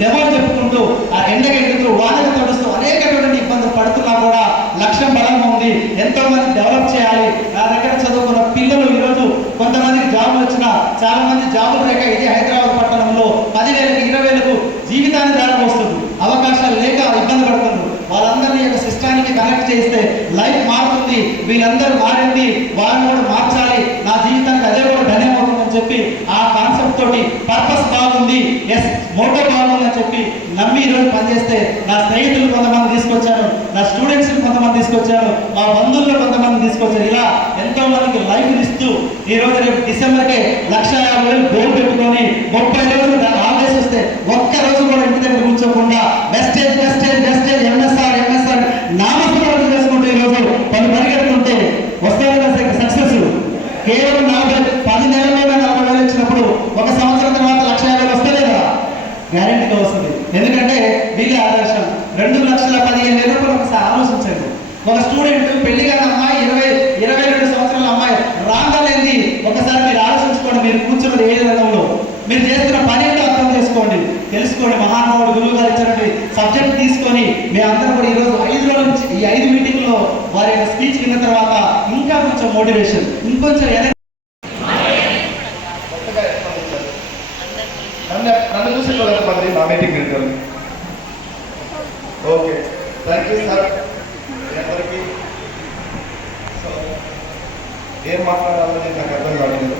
డెమో చెప్పుకుంటూ ఆ ఎండగెడుతూ వానకు తడుస్తూ అనేకటువంటి ఇబ్బందులు పడుతున్నా కూడా లక్ష్యం బలంగా ఉంది. ఎంతో మంది డెవలప్ చేయాలి. నా దగ్గర చదువుకున్న పిల్లలు ఈరోజు కొంతమందికి జాబులు వచ్చినా, చాలా మంది జాబులు లేక ఇదే హైదరాబాద్ పట్టణంలో 10,000కి వీళ్ళందరూ మారింది, వాళ్ళని కూడా మార్చాలి, నా జీవితానికి అదే కూడా ధన్యమవుతుందని చెప్పి ఆ కాన్సెప్ట్ తోటి పర్పస్ బాగుంది, ఎస్ మోటో బాగుందని చెప్పి నమ్మి ఈరోజు పనిచేస్తే నా స్నేహితులు కొంతమంది తీసుకొచ్చాను, నా స్టూడెంట్స్ కొంతమంది తీసుకొచ్చాను, మా బంధువులు కొంతమంది తీసుకొచ్చారు. ఇలా ఎంతో మందికి లైఫ్ ఇస్తూ ఈ రోజు రేపు డిసెంబర్కే 1,50,000 గోల్ పెట్టుకొని 30 రోజులు హాలిడేస్ వస్తే ఒక్క రోజు కూడా ఇంటి దగ్గర కూర్చోకుండా Vestige Vestige Vestige MSR MSR నామస్మరణ చేసుకుంటూ ఈరోజు పని పరిగెడుతుంటే వస్తాయి సక్సెస్. కేవలం 10 నెలల్లోనే 40,000 ఇచ్చినప్పుడు ఒక సంవత్సరం తర్వాత 1,50,000 వస్తలే కదా, గ్యారెంటీగా వస్తుంది. ఎందుకంటే వీళ్ళ ఆదర్శం. 2,15,000 రూపాయలు ఒకసారి ఆలోచించండి. ఒక స్టూడెంట్ పెళ్లి కాని అమ్మాయి 22 సంవత్సరాల అమ్మాయి రాగాలేంది ఒకసారి మీరు ఆలోచించుకోండి. మీరు కూర్చున్నది ఏ రంగంలో, మీరు చేస్తున్న పని ఏంటో అర్థం చేసుకోండి, తెలుసుకోండి. మహానుభావుడు గురువు గారు ఇచ్చినటువంటి సబ్జెక్ట్ తీసుకొని మేమందరం కూడా ఈరోజు 5 రోజుల నుంచి ఈ 5 మీటింగ్లో వారి యొక్క స్పీచ్ విన్న తర్వాత ఇంకా కొంచెం మోటివేషన్, ఇంకొంచెం నన్ను చూసి మంది నా మీటింగ్ వింటారు. ఓకే, థ్యాంక్ యూ సార్ అందరికీ. సో ఏం మాట్లాడాలని నాకు అర్థం కావట్లేదు.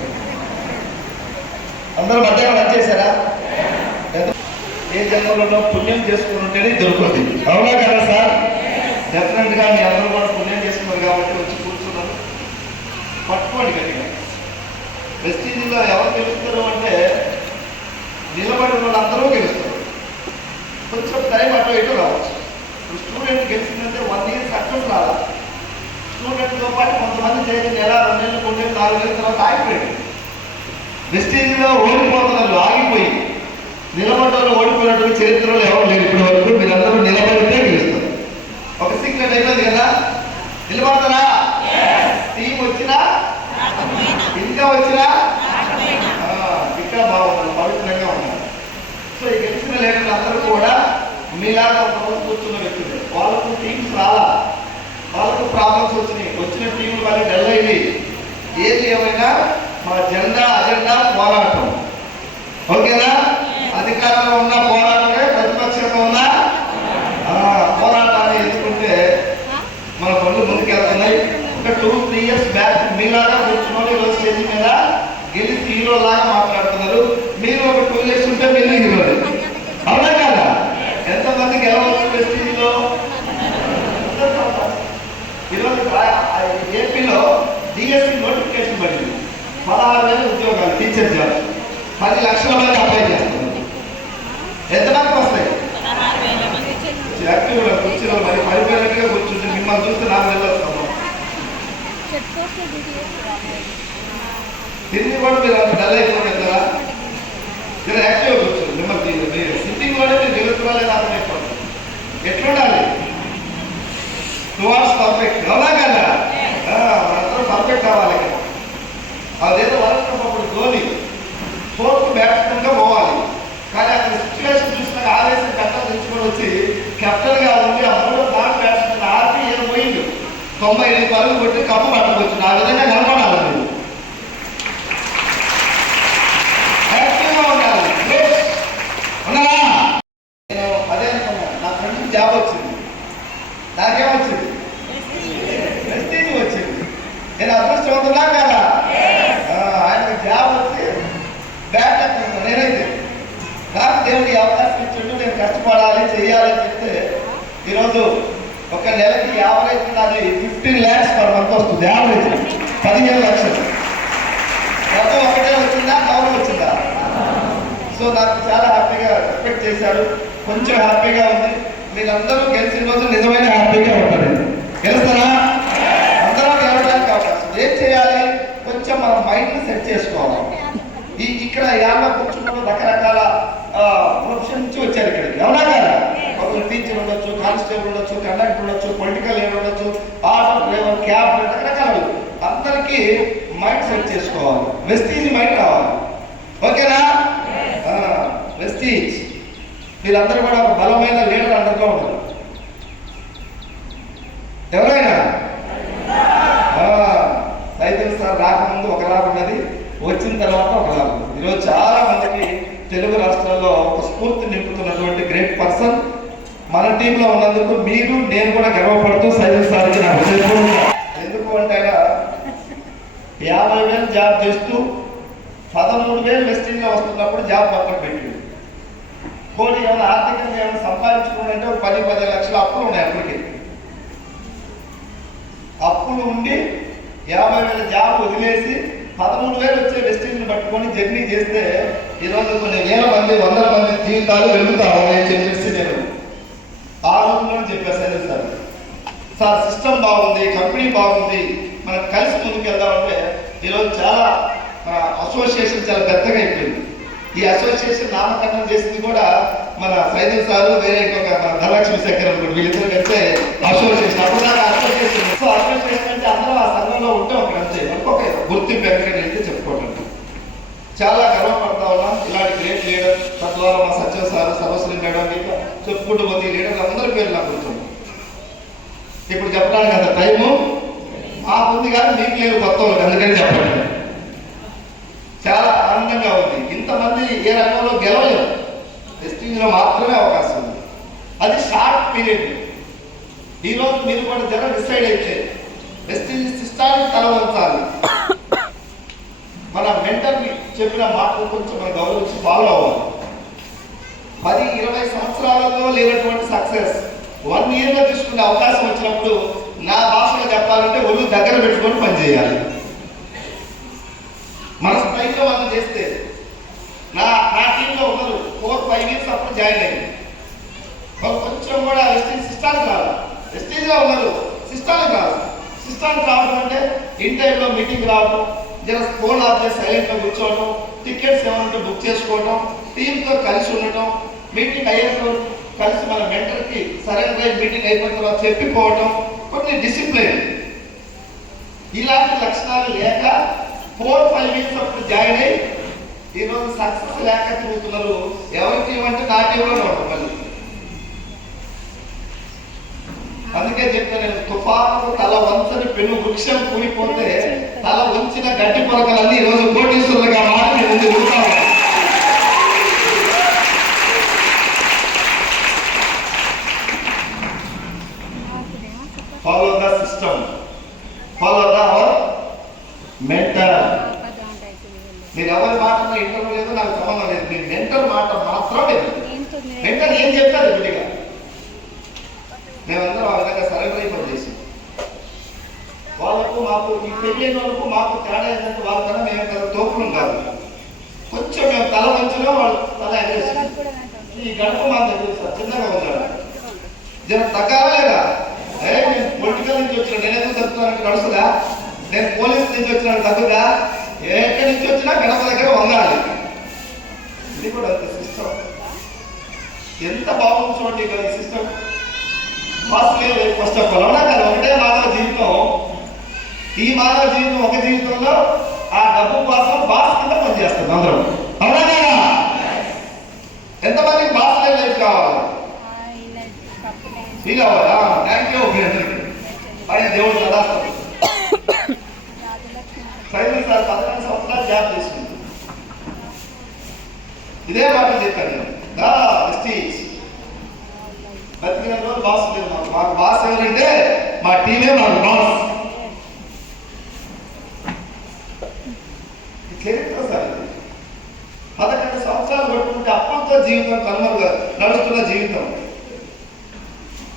అందరూ మధ్యాహ్నం లంచ్ చేశారా? ఏ జన్మలో పుణ్యం చేసుకుని ఉంటేనే దొరుకుతుంది, అవునా కదా సార్? డెఫినెట్గా మీ అందరూ కూడా పుణ్యం చేసుకున్నారు కాబట్టి వచ్చి కూర్చున్నారు. పట్టుకోండి గట్టిగా. వెస్టీజ్లో ఎవరు గెలుస్తారు అంటే నిలబడిన వాళ్ళందరూ గెలుస్తారు. కొంచెం టైం అటు ఇటు రావచ్చు. ఇప్పుడు స్టూడెంట్ గెలిచిందంటే 1 ఇయర్ సక్సెస్ రాలా. స్టూడెంట్తో పాటు కొంతమంది చేసి నెల 2 నెలలు 3 నెలలు 4 నెలల తర్వాత ఆగిపోయింది. వెస్టీజ్లో ఓడిపోతున్నారు, ఆగిపోయి నిలబడ్డలో ఓడిపోయినట్టు చరిత్రలో ఎవరు లేరు ఇప్పటి వరకు. మీరందరూ నిలబడితే గెలుస్తారు. ఒక సీక్రెట్ అయిపోయింది కదా, నిలబడతారా? టీం వచ్చినా ఇంకా వచ్చినా ఇక్కడ బాగుంటుంది, పవిత్రంగా ఉన్నారు. సో ఈ గెలిచిన లీడర్లు అందరూ కూడా మీలాగా ఒక కూర్చున్న వ్యక్తులు. వాళ్ళకు టీమ్స్ రాలా, వాళ్ళకు ప్రాబ్లమ్స్ వచ్చినాయి. వచ్చిన టీంలు వాళ్ళకి డల్ అయింది. ఏది ఏమైనా మా అజెండా పోరాటం, ఓకేనా? అధికారంలో ఉన్న పోరాటమే, ప్రతిపక్షంలో ఉన్న పోరాటాన్ని ఎదుర్కొంటే మన పనులు ముందుకెళ్తున్నాయి. ఒక 2-3 ఇయర్స్ బ్యాక్ మీలాగా కూర్చుని ఈరోజు స్టేజ్ మీద గెలిచి హీరో లాగా మాట్లాడుతున్నారు. మీరు ఒక 2 ఇయర్స్ ఉంటే మీరు హీరోలు, అవునా కదా? ఎంతమంది గెలవచ్చు వెస్టీజ్లో? ఈరోజు ఏపీలో డిఎస్సి నోటిఫికేషన్ పడింది. 16,000 ఉద్యోగాలు, టీచర్ జాబ్. 10 లక్షల మంది అప్లై చేస్తున్నారు. ఎంతమంది వస్తాయి? యాక్టివ్లో కూర్చుని మరి పరిపేరట్టుగా కూర్చుంటే మిమ్మల్ని చూస్తే 4 నెలలు వస్తాము. తిరిగి కూడా మీరు డల్ అయిపోయింది కదా. మీరు యాక్టివ్గా కూర్చోండి. మిమ్మల్ని మీరు సిట్టింగ్లోనే మీరు గెలుస్తున్నారని అర్థం అయిపోతుంది. ఎట్లుండాలి? టువార్డ్స్ పర్ఫెక్ట్, అవునా కదా? మనందరూ పర్ఫెక్ట్ అవ్వాలి. అదేదో వరకున్నప్పుడు ధోని 4th బ్యాట్స్మెన్గా పోవాలి. కానీ అక్కడ సిచ్యువేషన్ చూసినాక ఆవేశం కట్టలు తెచ్చుకొని వచ్చి కెప్టెన్గా ఉండి ఆ 3rd బ్యాట్స్మెన్ ఆర్పి ఏదో పోయింది. 98 పరుగులు కొట్టి కప్పు పట్టుకోవచ్చు. ఆ విధంగా కనపడాలి. మీరు యాక్టివ్గా ఉండాలి. ఉన్నారా? నేను అదే అనుకున్నాను. నా ఫ్రెండ్కి జాబ్ వచ్చింది, నాకేమొచ్చింది? వెస్టీజ్ వచ్చింది. నేను అదృష్టవంతున్నా కదా? ఆయనకు జాబ్ వచ్చి బ్యాట్ ఎత్తున్నాను. నేనైతే నాకు దేవుడు ఈ అవకాశం ఇచ్చిండు, నేను కష్టపడాలి చెయ్యాలని చెప్తే ఈరోజు ఒక నెలకి యావరేజ్ నాది 15 lakhs per month వస్తుంది. యావరేజ్ 15 లక్షలు. మొత్తం ఒకటే వచ్చిందా, కవర్ వచ్చిందా? సో నాకు చాలా హ్యాపీగా ఎక్స్పెక్ట్ చేశారు. కొంచెం హ్యాపీగా ఉంది. మీరందరూ గెలిచిన రోజు నిజమైన హ్యాపీగా ఉంటారు. గెలుస్తారా? అందరూ గెలవడానికి అవకాశం. ఏం చేయాలి? కొంచెం మన మైండ్ని సెట్ చేసుకోవాలి. ఇక్కడ యాభై కూర్చున్న రకరకాల ప్రొఫెషన్ నుంచి వచ్చారు ఇక్కడికి, అవునా కదా? ఒకరు టీచర్ ఉండొచ్చు, కానిస్టేబుల్ ఉండొచ్చు, కండక్టర్ ఉండొచ్చు, పొలిటికల్ లీడర్ ఉండొచ్చు, ఆటో డ్రైవర్, క్యాబ్ రకరకాలు. అందరికీ మైండ్ సెట్ చేసుకోవాలి. వెస్టీజ్ మైండ్ రావాలి, ఓకేనా? వెస్టీజ్ వీళ్ళందరూ కూడా ఒక బలమైన లీడర్ అందరిలో ఉన్నారు. ఎవరైనా సైతం సార్ రాకముందు ఒకలాగా ఉన్నది, వచ్చిన తర్వాత ఒకలాగా ఉంది. ఈరోజు చాలా మందికి తెలుగు రాష్ట్రాల్లో ఒక స్ఫూర్తి నింపుతున్నటువంటి గ్రేట్ పర్సన్ మన టీంలో ఉన్నందుకు మీరు నేను కూడా గర్వపడుతూ సైతం సార్కి నాకు ఎందుకు 50,000 జాబ్ చేస్తూ 13,000 వెస్టింగ్లో వస్తున్నప్పుడు జాబ్ పక్కన పెట్టింది. కోడి ఏమైనా ఆర్థికంగా ఏమైనా సంపాదించుకోవాలంటే 10 లక్షల అప్పులు ఉన్నాయి. అప్పటికి అప్పులు ఉండి 50,000 జాబ్ వదిలేసి 13,000 వచ్చే వెస్టింగ్ని పట్టుకొని జర్నీ చేస్తే ఈరోజు కొన్ని వేల మంది 100 మంది జీవితాలు వెలుగుతా ఉన్నాయని చెప్పేసి నేను ఆ రోజుల్లో చెప్పేసాను. సార్ సిస్టమ్ బాగుంది, కంపెనీ బాగుంది, మనం కలిసి ముందుకు వెళ్దామంటే ఈరోజు చాలా అసోసియేషన్ చాలా పెద్దగా అయిపోయింది. ఈ అసోసియేషన్ నామకరణం చేసింది కూడా మన సైదుల్ సారు, వేరే ఇంకొక ధనలక్ష్మి శేఖర్ అనుకోండి, వీళ్ళిద్దరు కలిసే అసోసియేషన్. అప్పుడుదాకా అసోసియేషన్. సో అసోసియేషన్ అంటే అందరూ ఆ సంఘంలో ఉంటే ఒక అంతే ఒక గుర్తింపు ఎక్కడికైతే చెప్పుకోవటం చాలా గర్వపడతా ఉన్నాం. ఇలాంటి గ్రేట్ లీడర్ తద్వారా మా సత్యం సార్, సర్వశ్రీ మేడం, ఇంకా చెప్పుకుంటూ పోతే లీడర్లు అందరి పేరు నాకు గుర్తుంది. ఇప్పుడు చెప్పడానికి అంత టైము మాకుంది కానీ మీకు లేదు కొత్త వాళ్ళకి, అందుకని చెప్పండి. చాలా ఆనందంగా ఉంది. ఇంతమంది ఏ రంగంలో గెలవలేదు, వెస్టింగ్లో మాత్రమే అవకాశం ఉంది. అది షార్ట్ పీరియడ్. ఈరోజు మీరు కూడా జనం డిసైడ్ అయితే వెస్టింగ్ సిస్టాన్ని తలవంచాలి. మన మెంటర్ని చెప్పిన మాటలు కొంచెం మనం గౌరవించి ఫాలో అవ్వాలి. 10-20 సంవత్సరాలలో లేనటువంటి సక్సెస్ 1 ఇయర్లో తీసుకునే అవకాశం వచ్చినప్పుడు నా భాషలో చెప్పాలంటే ఒళ్ళు దగ్గర పెట్టుకొని పనిచేయాలి. మన స్థాయిలో వాళ్ళు చేస్తే నా టీంలో ఉన్నారు 4-5 ఇయర్స్ అప్పుడు జాయిన్ అయ్యింది. కొంచెం కూడా వెస్టింగ్ సిస్టానికి రాదు. వెస్టింగ్లో ఉన్నారు, సిస్టానికి రాదు. సిస్టానికి రావడం అంటే ఇన్ టైంలో మీటింగ్ రావడం, జస్ట్ ఫోన్ ఆఫ్ చేసి సైలెంట్గా కూర్చోవడం, టికెట్స్ ఏమంటే బుక్ చేసుకోవడం, టీంతో కలిసి ఉండటం, మీటింగ్ అయ్యేటప్పుడు కలిసి మన మెంటర్కి సరైన మీటింగ్ అయిపోయిన తర్వాత చెప్పిపోవడం, కొన్ని డిసిప్లిన్. ఇలాంటి లక్షణాలు లేక 4-5 ఇయర్స్ అప్పుడు జాయిన్ అయ్యి ఈరోజు సక్సెస్ లేక తిరుగుతున్నారు. ఎవరి టీం అంటే నా టీంలో ఉండదు మళ్ళీ. అందుకే చెప్తా నేను, తుఫాను తల వంచని పెను వృక్షం కూలిపోతే తల వంచిన గడ్డి పొరకలన్నీ ఈరోజు కోటీశ్వరులుగా మారి ముందు ఉంటాను. Follow the system, follow the our mentor. నేను ఎవరి మాట ఇంటర్ లేదు, నాకు సంబంధం లేదు. మీ మెంటర్ మాట మాత్రం లేదు. మెంటర్ ఏం చెప్తారు విడిగా మేమందరం ఆ విధంగా సరెండర్ అయిపోయి చేసి వాళ్ళకు మాకు ఈ తెలియని వాళ్ళకు మాకు తేడా ఏంటంటే వాళ్ళకన్నా మేము కదా తోపులం కాదు. కొంచెం మేము తల వంచలో వాళ్ళు తల ఎగరేస్తాం. ఈ గడప మా దగ్గర సార్ చిన్నగా ఉన్నాడు, జర తగ్గాలా లేదా? నేను పొలిటికల్ నుంచి వచ్చిన నేనేదో తగ్గుతానంటే నడుస్తుందా? నేను పోలీస్ నుంచి వచ్చిన తగ్గుదా? ఎక్కడి నుంచి వచ్చినా గడప దగ్గర వంగాలి. ఇది కూడా అంత సిస్టమ్ ఎంత బాగుంది చూడండి. ఈ సిస్టమ్ బాస్ లేదు ఫస్ట్ ఆఫ్ ఆల్. అవునా కదా? ఒకటే మానవ జీవితం. ఈ మానవ జీవితం ఒక జీవితంలో ఆ డబ్బు కోసం బాస్ కింద పనిచేస్తుంది అందరం. అవునా కదా? ఎంతమందికి బాస్ లేని లైఫ్ కావాలి? ఫీల్ అవ్వాలా? థ్యాంక్ యూ మీ అందరికి. ఆయన దేవుడు సదాస్తాడు. సైదుల్ సార్ 14 సంవత్సరాలు జాబ్ చేసుకుంది. ఇదే మాట చెప్పాను నేను, దా వెస్టీజ్ బతికిన రోజు బాస్ లేదు మాకు. మాకు బాస్ ఎవరంటే మా టీమే మాకు బాస్. చరిత్ర సార్. 11 సంవత్సరాలు పట్టుకుంటే అప్పంతో జీవితం కనుమరుగా నడుస్తున్న జీవితం.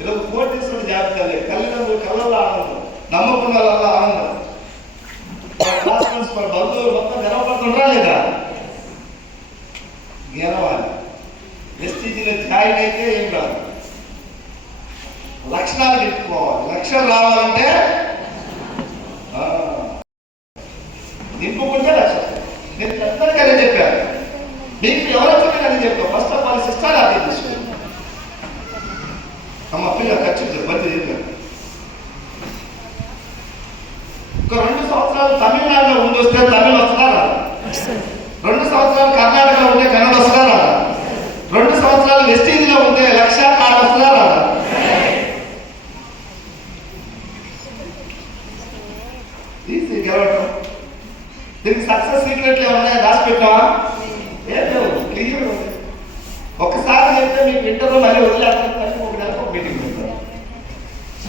ఈరోజు కోటీశ్వరుడు జాబితాలే, తల్లిదండ్రులు కళ్ళల్లో ఆనందం, నమ్మకం వల్ల ఆనందం, క్లాస్మేట్స్ మన బంధువులు మొత్తం గెలవబడుతుండ్రా లేదా? గెలవాలి. వెస్టీజీలో జాయిన్ అయితే ఏం రాదు, లక్షణాలు చెప్పుకోవాలి. లక్ష్యం రావాలంటే నింపుకుంటే లక్ష్యం. నేను పెద్దగానే చెప్పాను, మీకు ఎవరు వచ్చినా నేను చెప్తాను. ఫస్ట్ ఆఫ్ ఆల్ సిస్టాన్ని అర్థం చేసుకోండి. అమ్మ పిల్ల ఖచ్చితంగా బంద్ చెప్పాను. ఒక 2 సంవత్సరాలు తమిళనాడులో ఉండి వస్తే తమిళ వస్తుందా రాదా? 2 సంవత్సరాలు కర్ణాటకలో ఉంటే కన్నడ వస్తుందా రాదా? 2 సంవత్సరాలు వెస్టీజ్లో ఉంటే లక్ష కార్డు వస్తుందా రాదా? ఈజీ గెలవటం. దీనికి సక్సెస్ సీక్రెట్లు ఏమన్నా రాసి పెట్టావా? ఏం లేవు, క్లియర్. ఒకసారి చెప్తే మీకు ఇంటర్వ్యూ మళ్ళీ వదిలేస్తాను. ఒక నెలకు ఒక మీటింగ్ పెడతారు.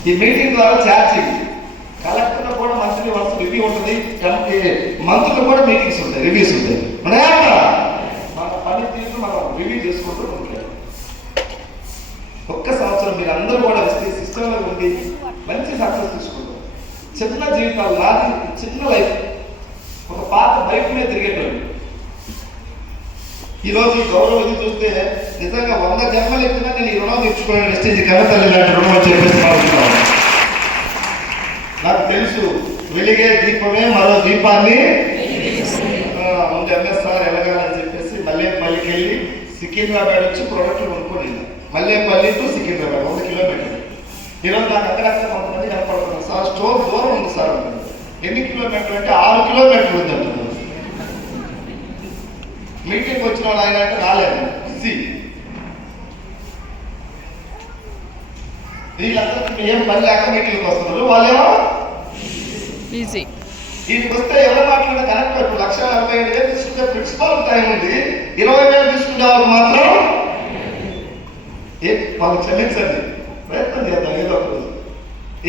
ఈ మీటింగ్ ద్వారా ఛార్జింగ్ కలెక్టర్లో కూడా మంచి మంత్లీ వన్స్ రివ్యూ ఉంటుంది, మంత్రులు కూడా మీటింగ్స్ ఉంటాయి, రివ్యూస్ ఉంటాయి. మన పనితీరు మనం రివ్యూ చేసుకుంటూ ఉంటాం. ఒక్క సంవత్సరం మీరు అందరూ కూడా వస్తే సిస్టంలో ఉండి మంచి సక్సెస్ తీసుకుంటాం. చిన్న జీవితాలు, నాది చిన్న లైఫ్, ఒక పాత బైక్ మీద తిరిగేటోళ్ళు. ఈరోజు ఈ గౌరవం ఇది చూస్తే నిజంగా 100 జన్మలు ఎక్కినా నేను ఈ రుణం తెచ్చుకునే వెస్టేజ్ కన్నతల్లి లాంటి రుణం అని చెప్పేసి భావిస్తున్నాను. నాకు తెలుసు, వెలిగే దీపమే మరో దీపాన్ని ముందు ఎంఎస్ఆర్ ఎలగాలని చెప్పేసి మల్లేపల్లికి వెళ్ళి సికింద్రాబాద్ వచ్చి ప్రోడక్ట్లు కొనుక్కోలేదు. మల్లేపల్లి టు సికింద్రాబాద్ 100 కిలోమీటర్లు. ఈరోజు నాకు అక్కడక్కడ కొంతమంది కనపడుతున్నాను, సార్ స్టోర్ దూరం ఉంది సార్. ఎన్ని కిలోమీటర్లు అంటే 6 కిలోమీటర్లు ఉంది అంటున్నారు. మీటింగ్ వచ్చిన వాళ్ళు ఆయన అంటే రాలేదు, బిజీ. వీళ్ళందరికీ ఏం పని లేక మీటింగ్కి వస్తున్నారు, వాళ్ళేమో ఈజీ. దీనికి వస్తే ఎవరు మాట్లాడినా కరెక్ట్. ఇప్పుడు 1,47,000 తీసుకుంటే ప్రిన్సిపాల్ టైం ఉంది, 20,000 తీసుకుంటే వాళ్ళు మాత్రం వాళ్ళు క్షమించండి, ప్రయత్నం చేద్దాం ఏదో ఒక రోజు.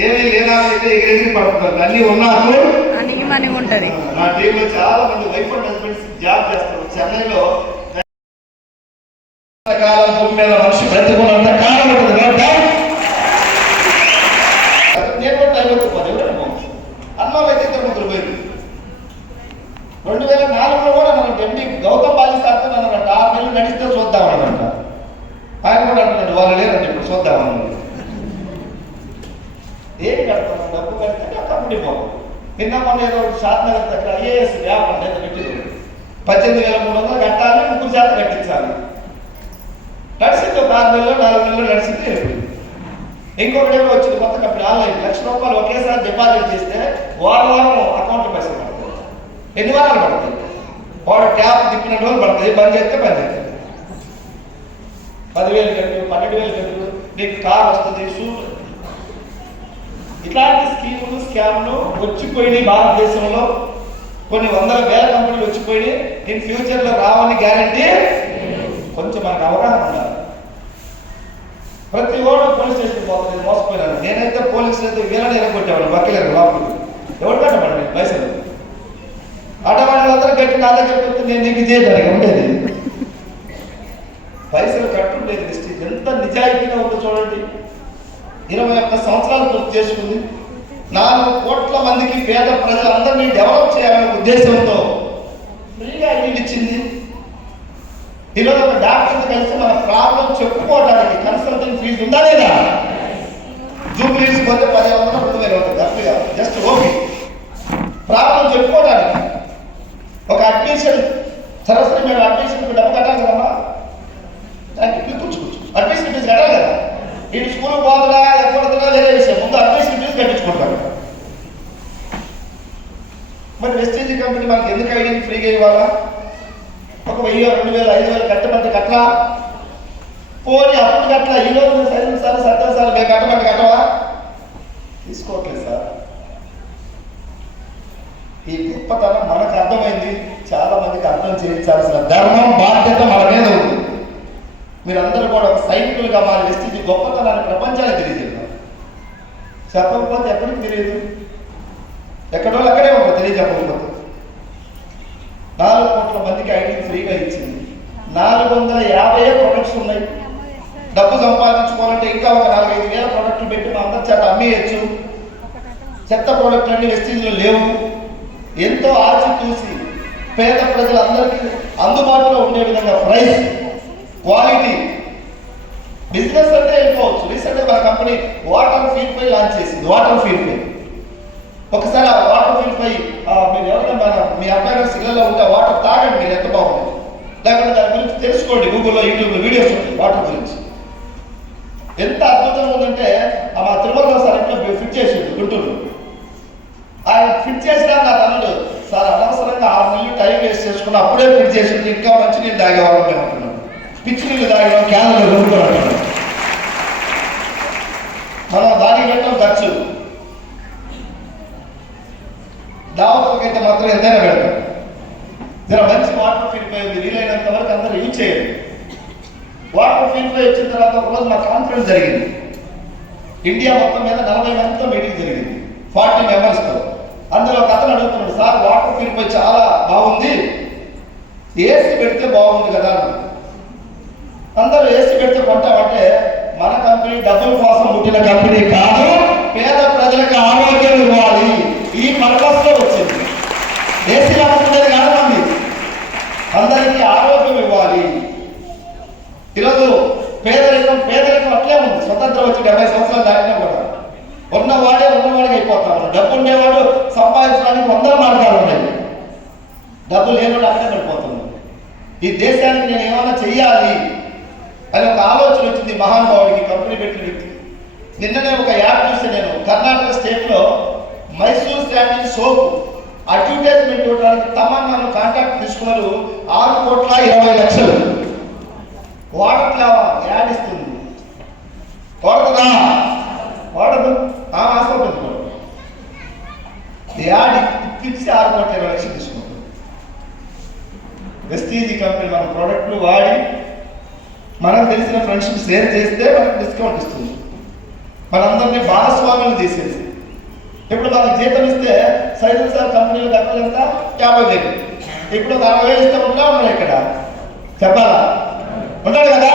ఏమీ లేదా అయితే ఎగిరెగిరి పడుతున్నారు, అన్నీ ఉన్నారు, అనికి మనీ ఉంటుంది. నా టీంలో చాలా మంది వైఫ్ అండ్ హస్బెండ్స్ జాబ్ చేస్తారు. చెన్నైలో కాలం భూమి మీద మనిషి బ్రతుకున్నంత కాలం ఉంటుంది. నేను కూడా టైం అవుతుంది, ఎవరైనా అన్నోళ్ళు అయితే 2-3 పోయింది. 2004లో కూడా నన్ను ఎంపీ గౌతమ్ బాలిస్తాతో నన్ను 6 నెలలు నడిస్తే చూద్దామన్నమాట. ఆయన కూడా అంటున్నాడు, వాళ్ళు లేరండి ఇప్పుడు చూద్దామని. ఏం కడతాను, డబ్బు కడితే ఆ కంపెనీ పోదు. నిన్న మొన్న ఏదో షాద్నగర్ దగ్గర ఐఏఎస్ వ్యాపారం లేదా పెట్టింది, 18,300 కట్టాలి, 3 శాతం కట్టించాలి. నడిచింది, 6 నెలలు 4 నెలలు నడిచింది. ఇంకొకటి ఏమో వచ్చింది కొత్త కంపెనీ, ఆన్లైన్ ₹1,00,000 ఒకేసారి డిపాజిట్ చేస్తే వారం అకౌంట్లో పైసలు పడతాయి. ఎన్ని వారాలు పడతాయి? వాడు ట్యాప్ తిప్పిన రోజులు పడతాయి, బంద్ చేస్తే బంద్ చేస్తాయి. 10,000 కట్టు, 12,000 కట్టు, నీకు కార్ వస్తుంది, షూట్. ఇట్లాంటి స్కీములు స్కామ్లు వచ్చిపోయినాయి భారతదేశంలో. కొన్ని 100,000 కంపెనీలు వచ్చిపోయినాయి. ఇన్ ఫ్యూచర్లో రావని గ్యారంటీ. కొంచెం మనకు అవగాహన ఉండాలి. ప్రతి ఓడు పోలీస్ స్టేషన్ పోతుంది, మోసపోయినాను. నేనైతే పోలీసులు అయితే వీళ్ళని ఎరగొట్టేవాడు, వకీలు లోపలికి ఎవరు కట్టబడి పైసలు ఆటవాళ్ళందరూ గట్టి నా దగ్గర పెడితే నేను నీకు చేయడానికి ఉండేది. పైసలు కట్టుండేది. డిస్ట్రిక్ట్ ఎంత నిజాయితీగా ఉందో చూడండి. 21 సంవత్సరాలు పూర్తి చేసుకుంది. 4 కోట్ల మందికి పేద ప్రజలందరినీ డెవలప్ చేయాలనే ఉద్దేశంతో ఫ్రీగా ఇల్లు ఇచ్చింది. ఈరోజు ఒక డాక్టర్తో కలిసి మన ప్రాబ్లం చెప్పుకోవడానికి కన్సల్టింగ్ ఫీజు ఉందా లేదా? జూబ్లీస్ పోతే 10,000 20,000 అవుతుంది అప్పుడుగా, జస్ట్ ఓకే. ప్రాబ్లం చెప్పుకోవడానికి ఒక అడ్మిషన్, సరస్వతి మేడం అడ్మిషన్కి డబ్బు కట్టాలి కదమ్మా, కూర్చోవచ్చు. అడ్మిషన్ ఫీజు కట్టాలి కదా. వీడు స్కూల్ పోతుందా ఎక్కడుతుందా వేరే విషయం, ముందు అడ్మిషన్ ఫీజు కట్టించుకుంటారు. మరి వెస్టేజ్ కంపెనీ మనకి ఎందుకు ఐడి ఫ్రీగా ఇవ్వాలా? ఒక 1,000, 2,000, 5,000 కట్టమంటే కట్టలా? పోనీ అప్పుడు కట్టలా, ఈరోజు 5 సార్లు 7 సార్లు మేము కట్టమంటే కట్టవా? తీసుకోవట్లేదు సార్. ఈ గొప్పతనం మనకు అర్థమైంది, చాలా మందికి అర్థం చేయించాల్సిన ధర్మం, బాధ్యత మన మీద ఉంది. మీరందరూ కూడా ఒక సైనికులుగా మారి వెస్టేజ్ గొప్పతనాన్ని ప్రపంచానికి తెలియజేస్తారు. చెప్పకపోతే ఎక్కడికి తెలియదు, ఎక్కడో అక్కడే ఒక తెలియజెప్పకపోతే. 4 కోట్ల మందికి ఐడి ఫ్రీగా ఇచ్చింది. 450 ప్రొడక్ట్స్ ఉన్నాయి. డబ్బు సంపాదించుకోవాలంటే ఇంకా ఒక 4-5 వేల ప్రొడక్ట్లు పెట్టి మా అందరి చేత అమ్మేయచ్చు. చెత్త ప్రొడక్ట్లు అన్ని వెస్టేజ్లో లేవు. ఎంతో ఆచితూసి పేద ప్రజలందరికీ అందుబాటులో ఉండే విధంగా ప్రైస్, క్వాలిటీ, బిజినెస్ అంటే వెళ్ళిపోవచ్చు. రీసెంట్గా మన కంపెనీ వాటర్ ఫీల్ పై లాంచ్ చేసింది. వాటర్ ఫీల్ పై ఒకసారి ఆ వాటర్ ఫీల్ పై మీరు ఎవరైనా మీ అబ్బాయి గారి సిగ్నల్లో ఉంటే వాటర్ తాగండి, మీరు ఎంత బాగుంటుంది. లేకపోతే దాని గురించి తెలుసుకోండి, గూగుల్లో యూట్యూబ్లో వీడియోస్ ఉంటాయి వాటర్ గురించి. ఎంత అద్భుతంగా ఉందంటే మా తిరుమలలో సార్ ఇంట్లో ఫిట్ చేసిండు గుంటూరు. ఆయన ఫిట్ చేసినా నా తనడు సార్ అనవసరంగా 6 నెలలు టైం వేస్ట్ చేసుకుని అప్పుడే ఫిట్ చేసిండు, ఇంకా మంచి నీళ్ళు తాగేవాళ్ళం మేము అంటున్నాం. పిచ్చి నీళ్ళు తాగడం, క్యాన్లు కొనుక్కోవాలి. మనం దానికి పెట్టడం ఖర్చు. దావతలకైతే మాత్రం ఎంతైనా పెడతాం. జర మంచి వాటర్ ప్యూరిఫై ఉంది, వీలైనంత వరకు అందరూ యూజ్ చేయండి. వాటర్ ప్యూరిఫై వచ్చిన తర్వాత ఒకరోజు మా కాన్ఫరెన్స్ జరిగింది. ఇండియా మొత్తం మీద 40 మందితో మీటింగ్ జరిగింది, 40 మెంబర్స్తో. అందులో ఒక అతను అడుగుతున్నాడు, సార్ వాటర్ ప్యూరిఫై చాలా బాగుంది, ఏసీ పెడితే బాగుంది కదా అని. అందరూ ఏసీ పెడితే కొంటామంటే మన కంపెనీ డబ్బుల కోసం పుట్టిన కంపెనీ కాదు, పేద ప్రజలకు ఆరోగ్యం ఇవ్వాలి, ఈ పర్పస్ లో వచ్చింది. ఏసీ రాకుండా కాదు మంది, అందరికీ ఆరోగ్యం ఇవ్వాలి. ఈరోజు పేదరికం అట్లే ఉంది. స్వతంత్రం వచ్చి 70 సంవత్సరాలు దాటినా కూడా ఉన్నవాడికి అయిపోతా ఉన్నాడు. డబ్బు ఉండేవాడు సంపాదించడానికి 100 మార్గాలు ఉన్నాయి, డబ్బు లేనివాడు అక్కడే పడిపోతున్నాడు. ఈ దేశానికి నేను ఏమైనా చెయ్యాలి అని ఒక ఆలోచన వచ్చింది మహానుభావుడికి, కంపెనీ పెట్టిన వ్యక్తికి. నిన్ననే ఒక యాడ్ చూస్తే నేను, కర్ణాటక స్టేట్లో మైసూర్ శాండిల్ సోప్ అడ్వర్టైజ్మెంట్ ఇవ్వడానికి తమన్నాను కాంటాక్ట్ తీసుకున్నారు. 6,20,00,000 వాడట్లేవా, యాడ్ ఇస్తుంది. వాడుతుందా? వాడదు. హాస్పిటల్ యాడ్ ఇప్పించి 6,20,00,000 తీసుకుంటారు. వెస్టీజీ కంపెనీ మన ప్రోడక్ట్లు వాడి మనకు తెలిసిన ఫ్రెండ్షిప్ షేర్ చేస్తే మనకు డిస్కౌంట్ ఇస్తుంది. మనందరినీ భాగస్వామ్యం చేసేది. ఇప్పుడు మనకు జీతం ఇస్తే సైదుల్ సార్ కంపెనీలో డబ్బులు ఎంత? 50,000. ఇప్పుడు 60,000 ఇస్తే ఉన్నాడు ఇక్కడ, చెప్పాలా? ఉంటాడు కదా.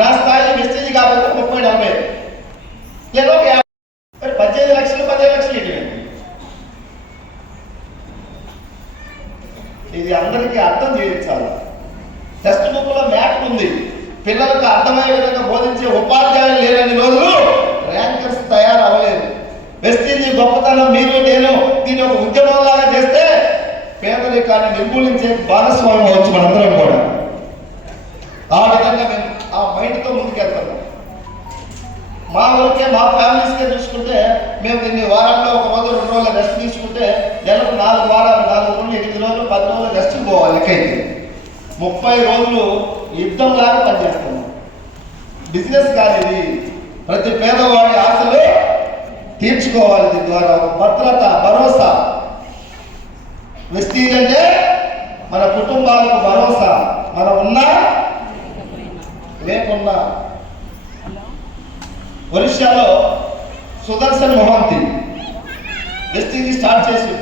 నా స్థాయి వెస్టీజీ కాకపోతే 30-40 లేదా 15 లక్షలు 15 లక్షలు ఇటువంటి. ఇది అందరికీ అర్థం చేయించాలి. టెక్స్ట్ బుక్ లో మ్యాప్ ఉంది, పిల్లలకు అర్థమయ్యే విధంగా బోధించే ఉపాధ్యాయులు లేని రోజులు ర్యాంకర్స్ తయారు అవ్వలేదు. వెస్టీజీ గొప్పతనం మీరు నేను దీన్ని ఒక ఉద్యమంలాగా చేస్తే పేదరికాన్ని నిర్మూలించే భాగస్వామ్యం అవచ్చు మనందరం కూడా. ఆ విధంగా మేము ఆ మైండ్తో ముందుకెళ్తున్నాం. మా ఊరికే మా ఫ్యామిలీస్కే చూసుకుంటే మేము దీన్ని వారాల్లో 1 రోజు 2 రోజులు రెస్ట్ తీసుకుంటే నెలకు 4 వారాలు 4 రోజులు 8 రోజులు 10 రోజులు రెస్ట్ పోవాలి. లెక్కైతే 30 రోజులు యుద్ధంలాగా పనిచేస్తున్నాం. బిజినెస్ కాదు ఇది, ప్రతి పేదవాడి ఆశలు తీర్చుకోవాలి. దీని ద్వారా భద్రత, భరోసా. వెస్టీజ్ అంటే మన కుటుంబాలకు భరోసా, మనం ఉన్నా లేకున్నా. ఒరిస్సాలో సుదర్శన్ మొహంతి వెస్టీజ్ స్టార్ట్ చేసి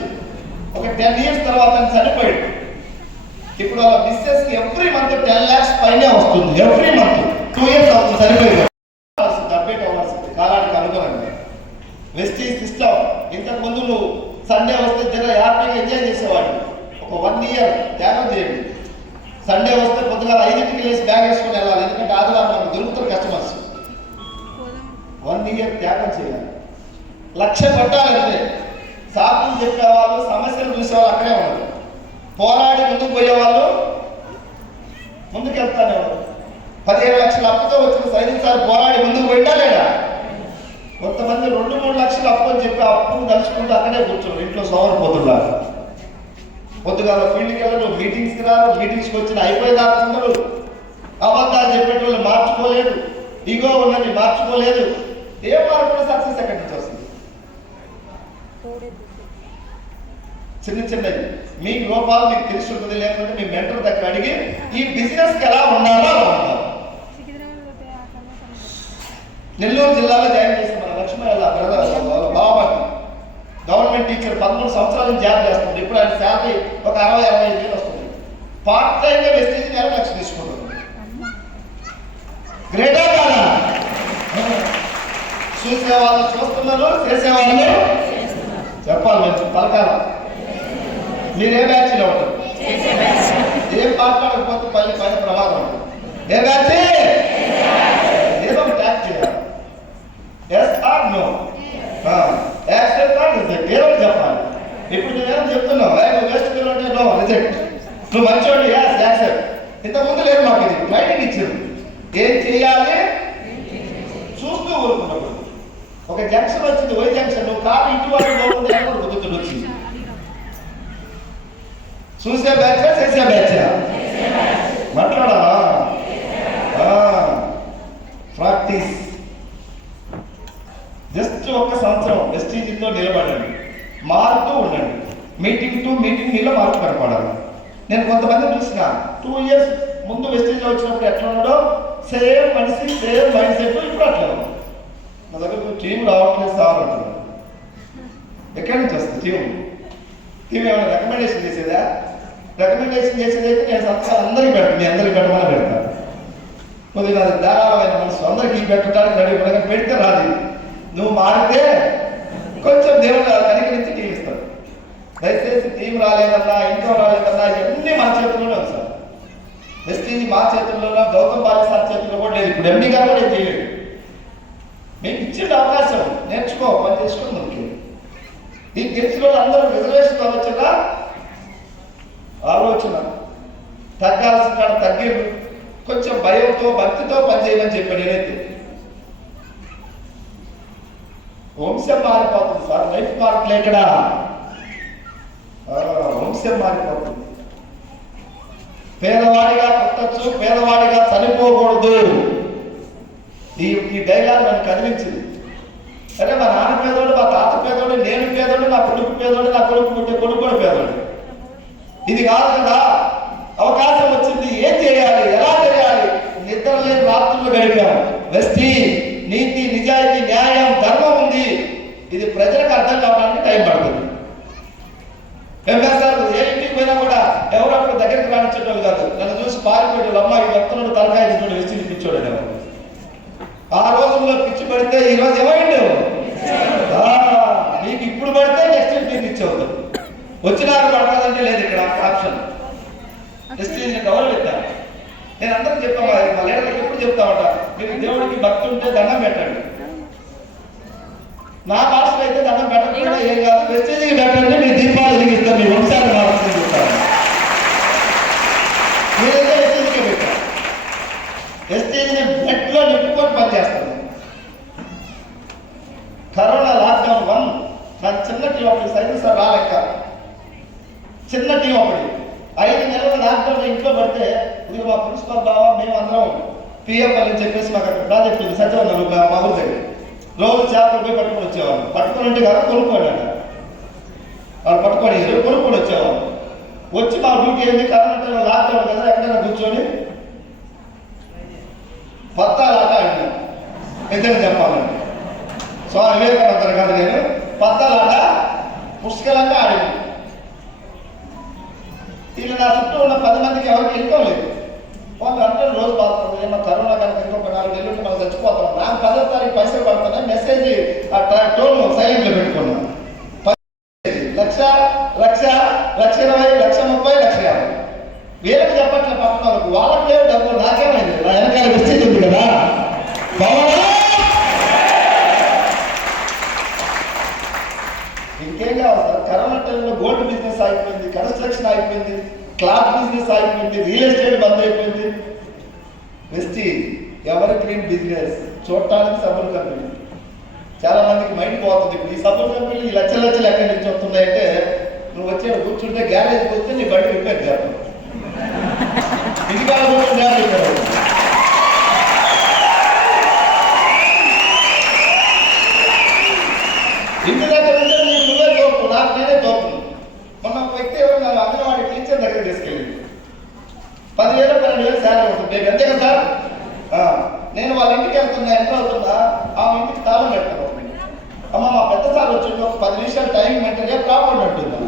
ఒక 10 years తర్వాత చనిపోయాడు. ఇప్పుడు వాళ్ళ బిజినెస్ కి ఎవ్రీ మంత్ 10 lakhs పైనే వస్తుంది. ఎవ్రీ మంత్ 2 years అవుతుంది చనిపోయాడు. అప్డేట్ అవ్వాల్సింది కాలానికి అనుగుణంగా. వెస్టీజ్ సిస్టమ్ ఇంతకు ముందు నువ్వు సండే వస్తే జనం హ్యాపీగా ఎంజాయ్ చేసేవాడు. ఒక 1 year త్యాగం చేయండి. సండే వస్తే పొద్దుగాల 5కి లేచి బ్యాగ్ వేసుకుని వెళ్ళాలి, ఎందుకంటే ఆదివారం మనకు దొరుకుతారు కస్టమర్స్. 1 year త్యాగం చేయాలి. లక్ష్యం కొట్టాలంటే సాకులు చెప్పేవాళ్ళు, సమస్యలు చూసేవాళ్ళు అక్కడే ఉన్నారు. పోరాడి ముందుకు పోయేవాళ్ళు ముందుకు వెళ్తానే ఉన్నారు. 15 లక్షల అప్పుతో వచ్చిన సైనిక సార్ పోరాడి ముందుకు పోయిందా లేదా? కొంతమంది 2-3 లక్షలు అప్పు అని చెప్పి అప్పును తలుచుకుంటూ అక్కడే కూర్చోరు, ఇంట్లో సోమరిపోతున్నారు. పొద్దుగాల ఫీల్డ్కి వెళ్ళరు, మీటింగ్స్కి రారు, మీటింగ్స్కి వచ్చిన అయిపోయేదాకా అందరూ అబద్ధాలు చెప్పేటోళ్ళు మార్చుకోలేదు, ఈగో ఉన్నది మార్చుకోలేదు. ఏ మార్పులు సక్సెస్ ఎక్కడి నుంచి వస్తుంది? చిన్నవి మీకు లోపాలు మీకు తెలిసి ఉంటుంది, లేకపోతే మీ మెంటర్ దగ్గర అడిగి ఈ బిజినెస్కి ఎలా ఉండాలో అలా ఉండాలి. నెల్లూరు జిల్లాలో జాయిన్ చేసిన మన లక్ష్మీ బాబాకి గవర్నమెంట్ టీచర్ 13 సంవత్సరాల నుంచి జాబ్ చేస్తుంది. ఇప్పుడు ఆయన శాలరీ ఒక 60-65 వేలు వస్తుంది. పార్ట్ టైంగా వెస్టీజ్ 1 లక్ష తీసుకుంటుంది. గ్రేటా కాదా? చూసేవాళ్ళు చూస్తున్నారు, చేసేవాళ్ళు చెప్పాలి. మేము పలకాల. మీరే బ్యాచ్లో ఉంటారు, ఏం మాట్లాడకపోతే పైన ప్రమాదం ఉంటుంది. ఏ బ్యాచ్? ఏదో ట్యాక్ చేయాలి. Yes or no, accept or reject, ఏదో చెప్పాలి. ఇప్పుడు నువ్వేమో చెప్తున్నావు, నువ్వు వేస్ట్ అంటే నో రిజెక్ట్, నువ్వు మంచివాడు యాస్ యాక్సెప్ట్. ఇంతకుముందు లేదు మాకు, ఇది ట్రైనింగ్ ఇచ్చారు. ఏం చేయాలి చూస్తూ ఊరుకున్నప్పుడు ఒక జంక్షన్ వచ్చింది, వై జంక్షన్, నువ్వు కారు ఇటువంటి బాగుంది అని కూడా బుద్ధుడు వచ్చింది. చూసే బ్యాచ్ చేసే బ్యాచ్ మాట్లాడా? ప్రాక్టీస్. జస్ట్ 1 సంవత్సరం వెస్టీజ్లో నిలబడండి, మారుతూ ఉండండి. మీటింగ్ టు మీటింగ్ నీలో మార్పు కనపడాలి. నేను కొంతమంది చూసిన 2 years ముందు వెస్టీజ్లో వచ్చినప్పుడు ఎట్లా ఉన్నాడో సేమ్ మనిషి, సేమ్ మైండ్ సెట్ ఇప్పుడు అట్లా ఉంది. నా దగ్గర టీం రావట్లేదు సార్ అంటున్నాను. ఎక్కడి నుంచి వస్తుంది టీం ఏమైనా రికమెండేషన్ చేసేదా? రికమెండేషన్ చేసేదైతే నేను సంతకాలు అందరికీ పెడతాను, మీ అందరికీ పెట్టమని పెడతాను. కొద్దిగా అది ధారాళమైన మనసు, అందరికీ పెట్టడానికి రెడీ పడగా పెడితే రాదు. నువ్వు మారితే కొంచెం దేవుడు కనికరించి టీం ఇస్తాడు. దయచేసి టీం రాలేదన్నా, ఇంకో రాలేదన్నా ఇవన్నీ మన చేతుల్లోనే ఉంది సార్. వెస్టీజ్ మా చేతుల్లోనో, గౌతమ్ బాలి సార్ చేతుల్లో కూడా లేదు. ఇప్పుడు ఎండి గారు కూడా ఏం చేయలేదు. మీకు ఇచ్చిన అవకాశం నేర్చుకో, పని చేసుకోండి. మనకి ఈ గెలిచిన వాళ్ళు అందరూ రిజర్వేషన్ ఆలోచన తగ్గాల్సిన కాడ తగ్గింది. కొంచెం భయంతో భక్తితో పనిచేయమని చెప్పాను నేనైతే. వంశం మారిపోతుంది సార్, లైఫ్ మార్పులు ఎక్కడ? వంశం మారిపోతుంది. పేదవాడిగా పుట్టచ్చు, పేదవాడిగా చనిపోకూడదు. ఈ డైలాగ్ నన్ను కదిలించింది. అరే మా నాన్న పేదోడు, మా తాత పేదోడు, నేను పేదోడు, నా కొడుకు పేదోడు, నా కొడుకు పుట్టే కొడుకు కూడా పేదోడు. ఇది కాదు కదా. అవకాశం వచ్చింది, ఏం చేయాలి, ఎలా చేయాలి? నిద్ర లేని రాత్రులు గడిపాం. వెస్టీజ్ నీతి, నిజాయితీ, న్యాయం, ధర్మం ఉంది. ఇది ప్రజలకు అర్థం కావడానికి టైం పడుతుంది. సార్ ఏ ఇంటికి పోయినా కూడా ఎవరు అక్కడ దగ్గరికి రాణించడం కాదు. నన్ను చూసి పారిపోయాడు, అమ్మాయి భక్తులను తలకాయ వెస్టీజ్ పిచ్చోడు. ఆ రోజుల్లో పిచ్చి పడితే ఈరోజు ఏమైండు? నీకు ఇప్పుడు పడితే నెక్స్ట్ నీకు ఇచ్చేవద్దు. వచ్చినాక పడతాదంటే లేదు ఇక్కడ ఆప్షన్. వెస్టీజ్ ఎవరు పెట్టాను? నేను అందరికి చెప్తాను, మా లీడర్లకు ఎప్పుడు చెప్తామట, మీరు దేవుడికి భక్తి ఉంటే దండం పెట్టండి. నా భాషలో అయితే దండం పెట్టకుండా ఏం కాదు, వెస్టీజ్కి పెట్టండి, మీ దీపాలు వెలిగిస్తాను, మీ వంశాన్ని మారుతుంది చెప్తాను. మీరైతే వెస్టీజ్కే పెట్టాను. వెస్టీజ్ని బ్లడ్లో నింపుకొని పనిచేస్తాను. కరోనా లాక్డౌన్ 1 నాకు చిన్న టీం అప్పుడు సైన్స్ సార్ రాలేక చిన్న టీం అప్పుడు 5 నెలలు లాక్డౌన్ ఇంట్లో పడితే ఇది మా ప్రిన్సిపల్ బావ మేమందరం పిఎఫ్ఎల్ అని చెప్పేసి మాకు అక్కడ ప్రాజెక్ట్ ఉంది సచివాలయం మా ఊరి దగ్గర. రోజు చేపలు పోయి పట్టుకొని వచ్చేవాళ్ళు. పట్టుకొని అంటే కాదు కొనుక్కోండి, వాళ్ళు పట్టుకొని కొనుక్కొని వచ్చేవాళ్ళు. వచ్చి మా డ్యూటీ ఏంది, కరోనా లాక్డౌన్ కదా, ఎక్కడైనా కూర్చొని పత్తాలాట ఆడినాం. నిజంగా చెప్పాలంటే స్వామి వివేకానంద కాదు, నేను పత్తాలాట పుష్కలంగా ఆడినాం. వీళ్ళు నా చుట్టూ ఉన్న 10 మందికి ఎవరికి ఇన్కమ్ లేదు. వాళ్ళు అంటే రోజు బాగుంటుంది, ఏమో కరోనా కనుక ఇంకొక 4 నెలలు మనం చచ్చిపోతాం. నాకు 10వ తారీఖు పైసలు పడుతున్నాయి, మెసేజ్ ఆ టోన్ సైలెంట్లో పెట్టుకున్నాం. 1,20,000, 1,30,000, 1,50,000. వీళ్ళకి చెప్పట్లే పక్కన వాళ్ళకు, వాళ్ళకి లేవు డబ్బులు, నాకేమైంది? నా వెనకాల వెస్టీజ్ ఉంది కదా. ఇంకేం కావాలి సార్? కరోనా టైంలో గోల్డ్ బిజినెస్ అయిపోయింది, కన్స్ట్రక్షన్ అయిపోయింది, క్లాత్ బిజినెస్ అయిపోయింది, రియల్ ఎస్టేట్ బంద్ అయిపోయింది. వెస్టీజ్ ఎవరి గ్రీన్ బిజినెస్ చూడటానికి సబ్బుల కంపెనీ. చాలా మందికి మైండ్ పోతుంది. ఇప్పుడు ఈ సబ్బుల కంపెనీలు ఈ లక్షలు ఎక్కడి నుంచి వస్తున్నాయంటే, నువ్వు వచ్చే కూర్చుంటే గ్యారేజ్కి వస్తే నీ బండి రిపేర్ చేస్తావు. ఇది కాదు ఇంటి దగ్గర ఉంటే నీకు నువ్వే తోపు, నాకు నేనే తోపు. మొన్న ఒక వ్యక్తి ఎవరు నన్ను అంగన్వాడీ టీచర్ దగ్గర తీసుకెళ్ళింది. 10,000, 12,000 శాలరీ ఉంటుంది. మీకు అంతే కదా సార్? నేను వాళ్ళ ఇంటికి వెళ్తున్నా, ఎంత అవుతుందా? ఆ ఇంటికి తాళం పెడతాను. అమ్మ మా పెద్ద సార్ వచ్చింది, ఒక 10 నిమిషాలు టైం మెయింటైన్ ప్రాబ్లం అంటుందా?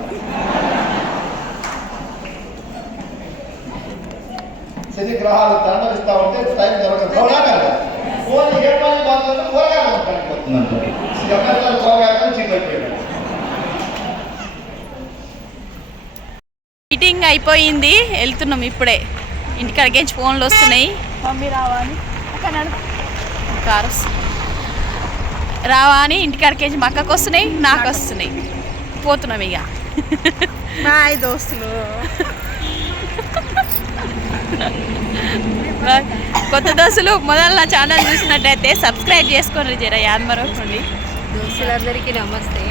శని గ్రహాలు తాండవిస్తా ఉంటే టైం దొరకదు. ఫోన్ ఏ పని బాగుందంటే కూరగాయలు పడిపోతుందంట. కూరగాయలు చీకైపోయాడు. మీటింగ్ అయిపోయింది, వెళ్తున్నాం ఇప్పుడే. ఇంటికాడికి ఫోన్లు వస్తున్నాయి, మమ్మీ రావా అని కారు రావా అని ఇంటికాడికి మా అక్కకు వస్తున్నాయి, నాకు వస్తున్నాయి. పోతున్నాం ఇక. బాయ్ దోస్తులు. కొత్త దోస్తులు మొదలు నా ఛానల్ చూసినట్టయితే సబ్స్క్రైబ్ చేసుకోండి. జర యాదమరవకండి. దోస్తులందరికీ నమస్తే.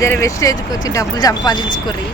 జర వెస్టేజ్కి వచ్చి డబ్బులు సంపాదించుకోర్రి.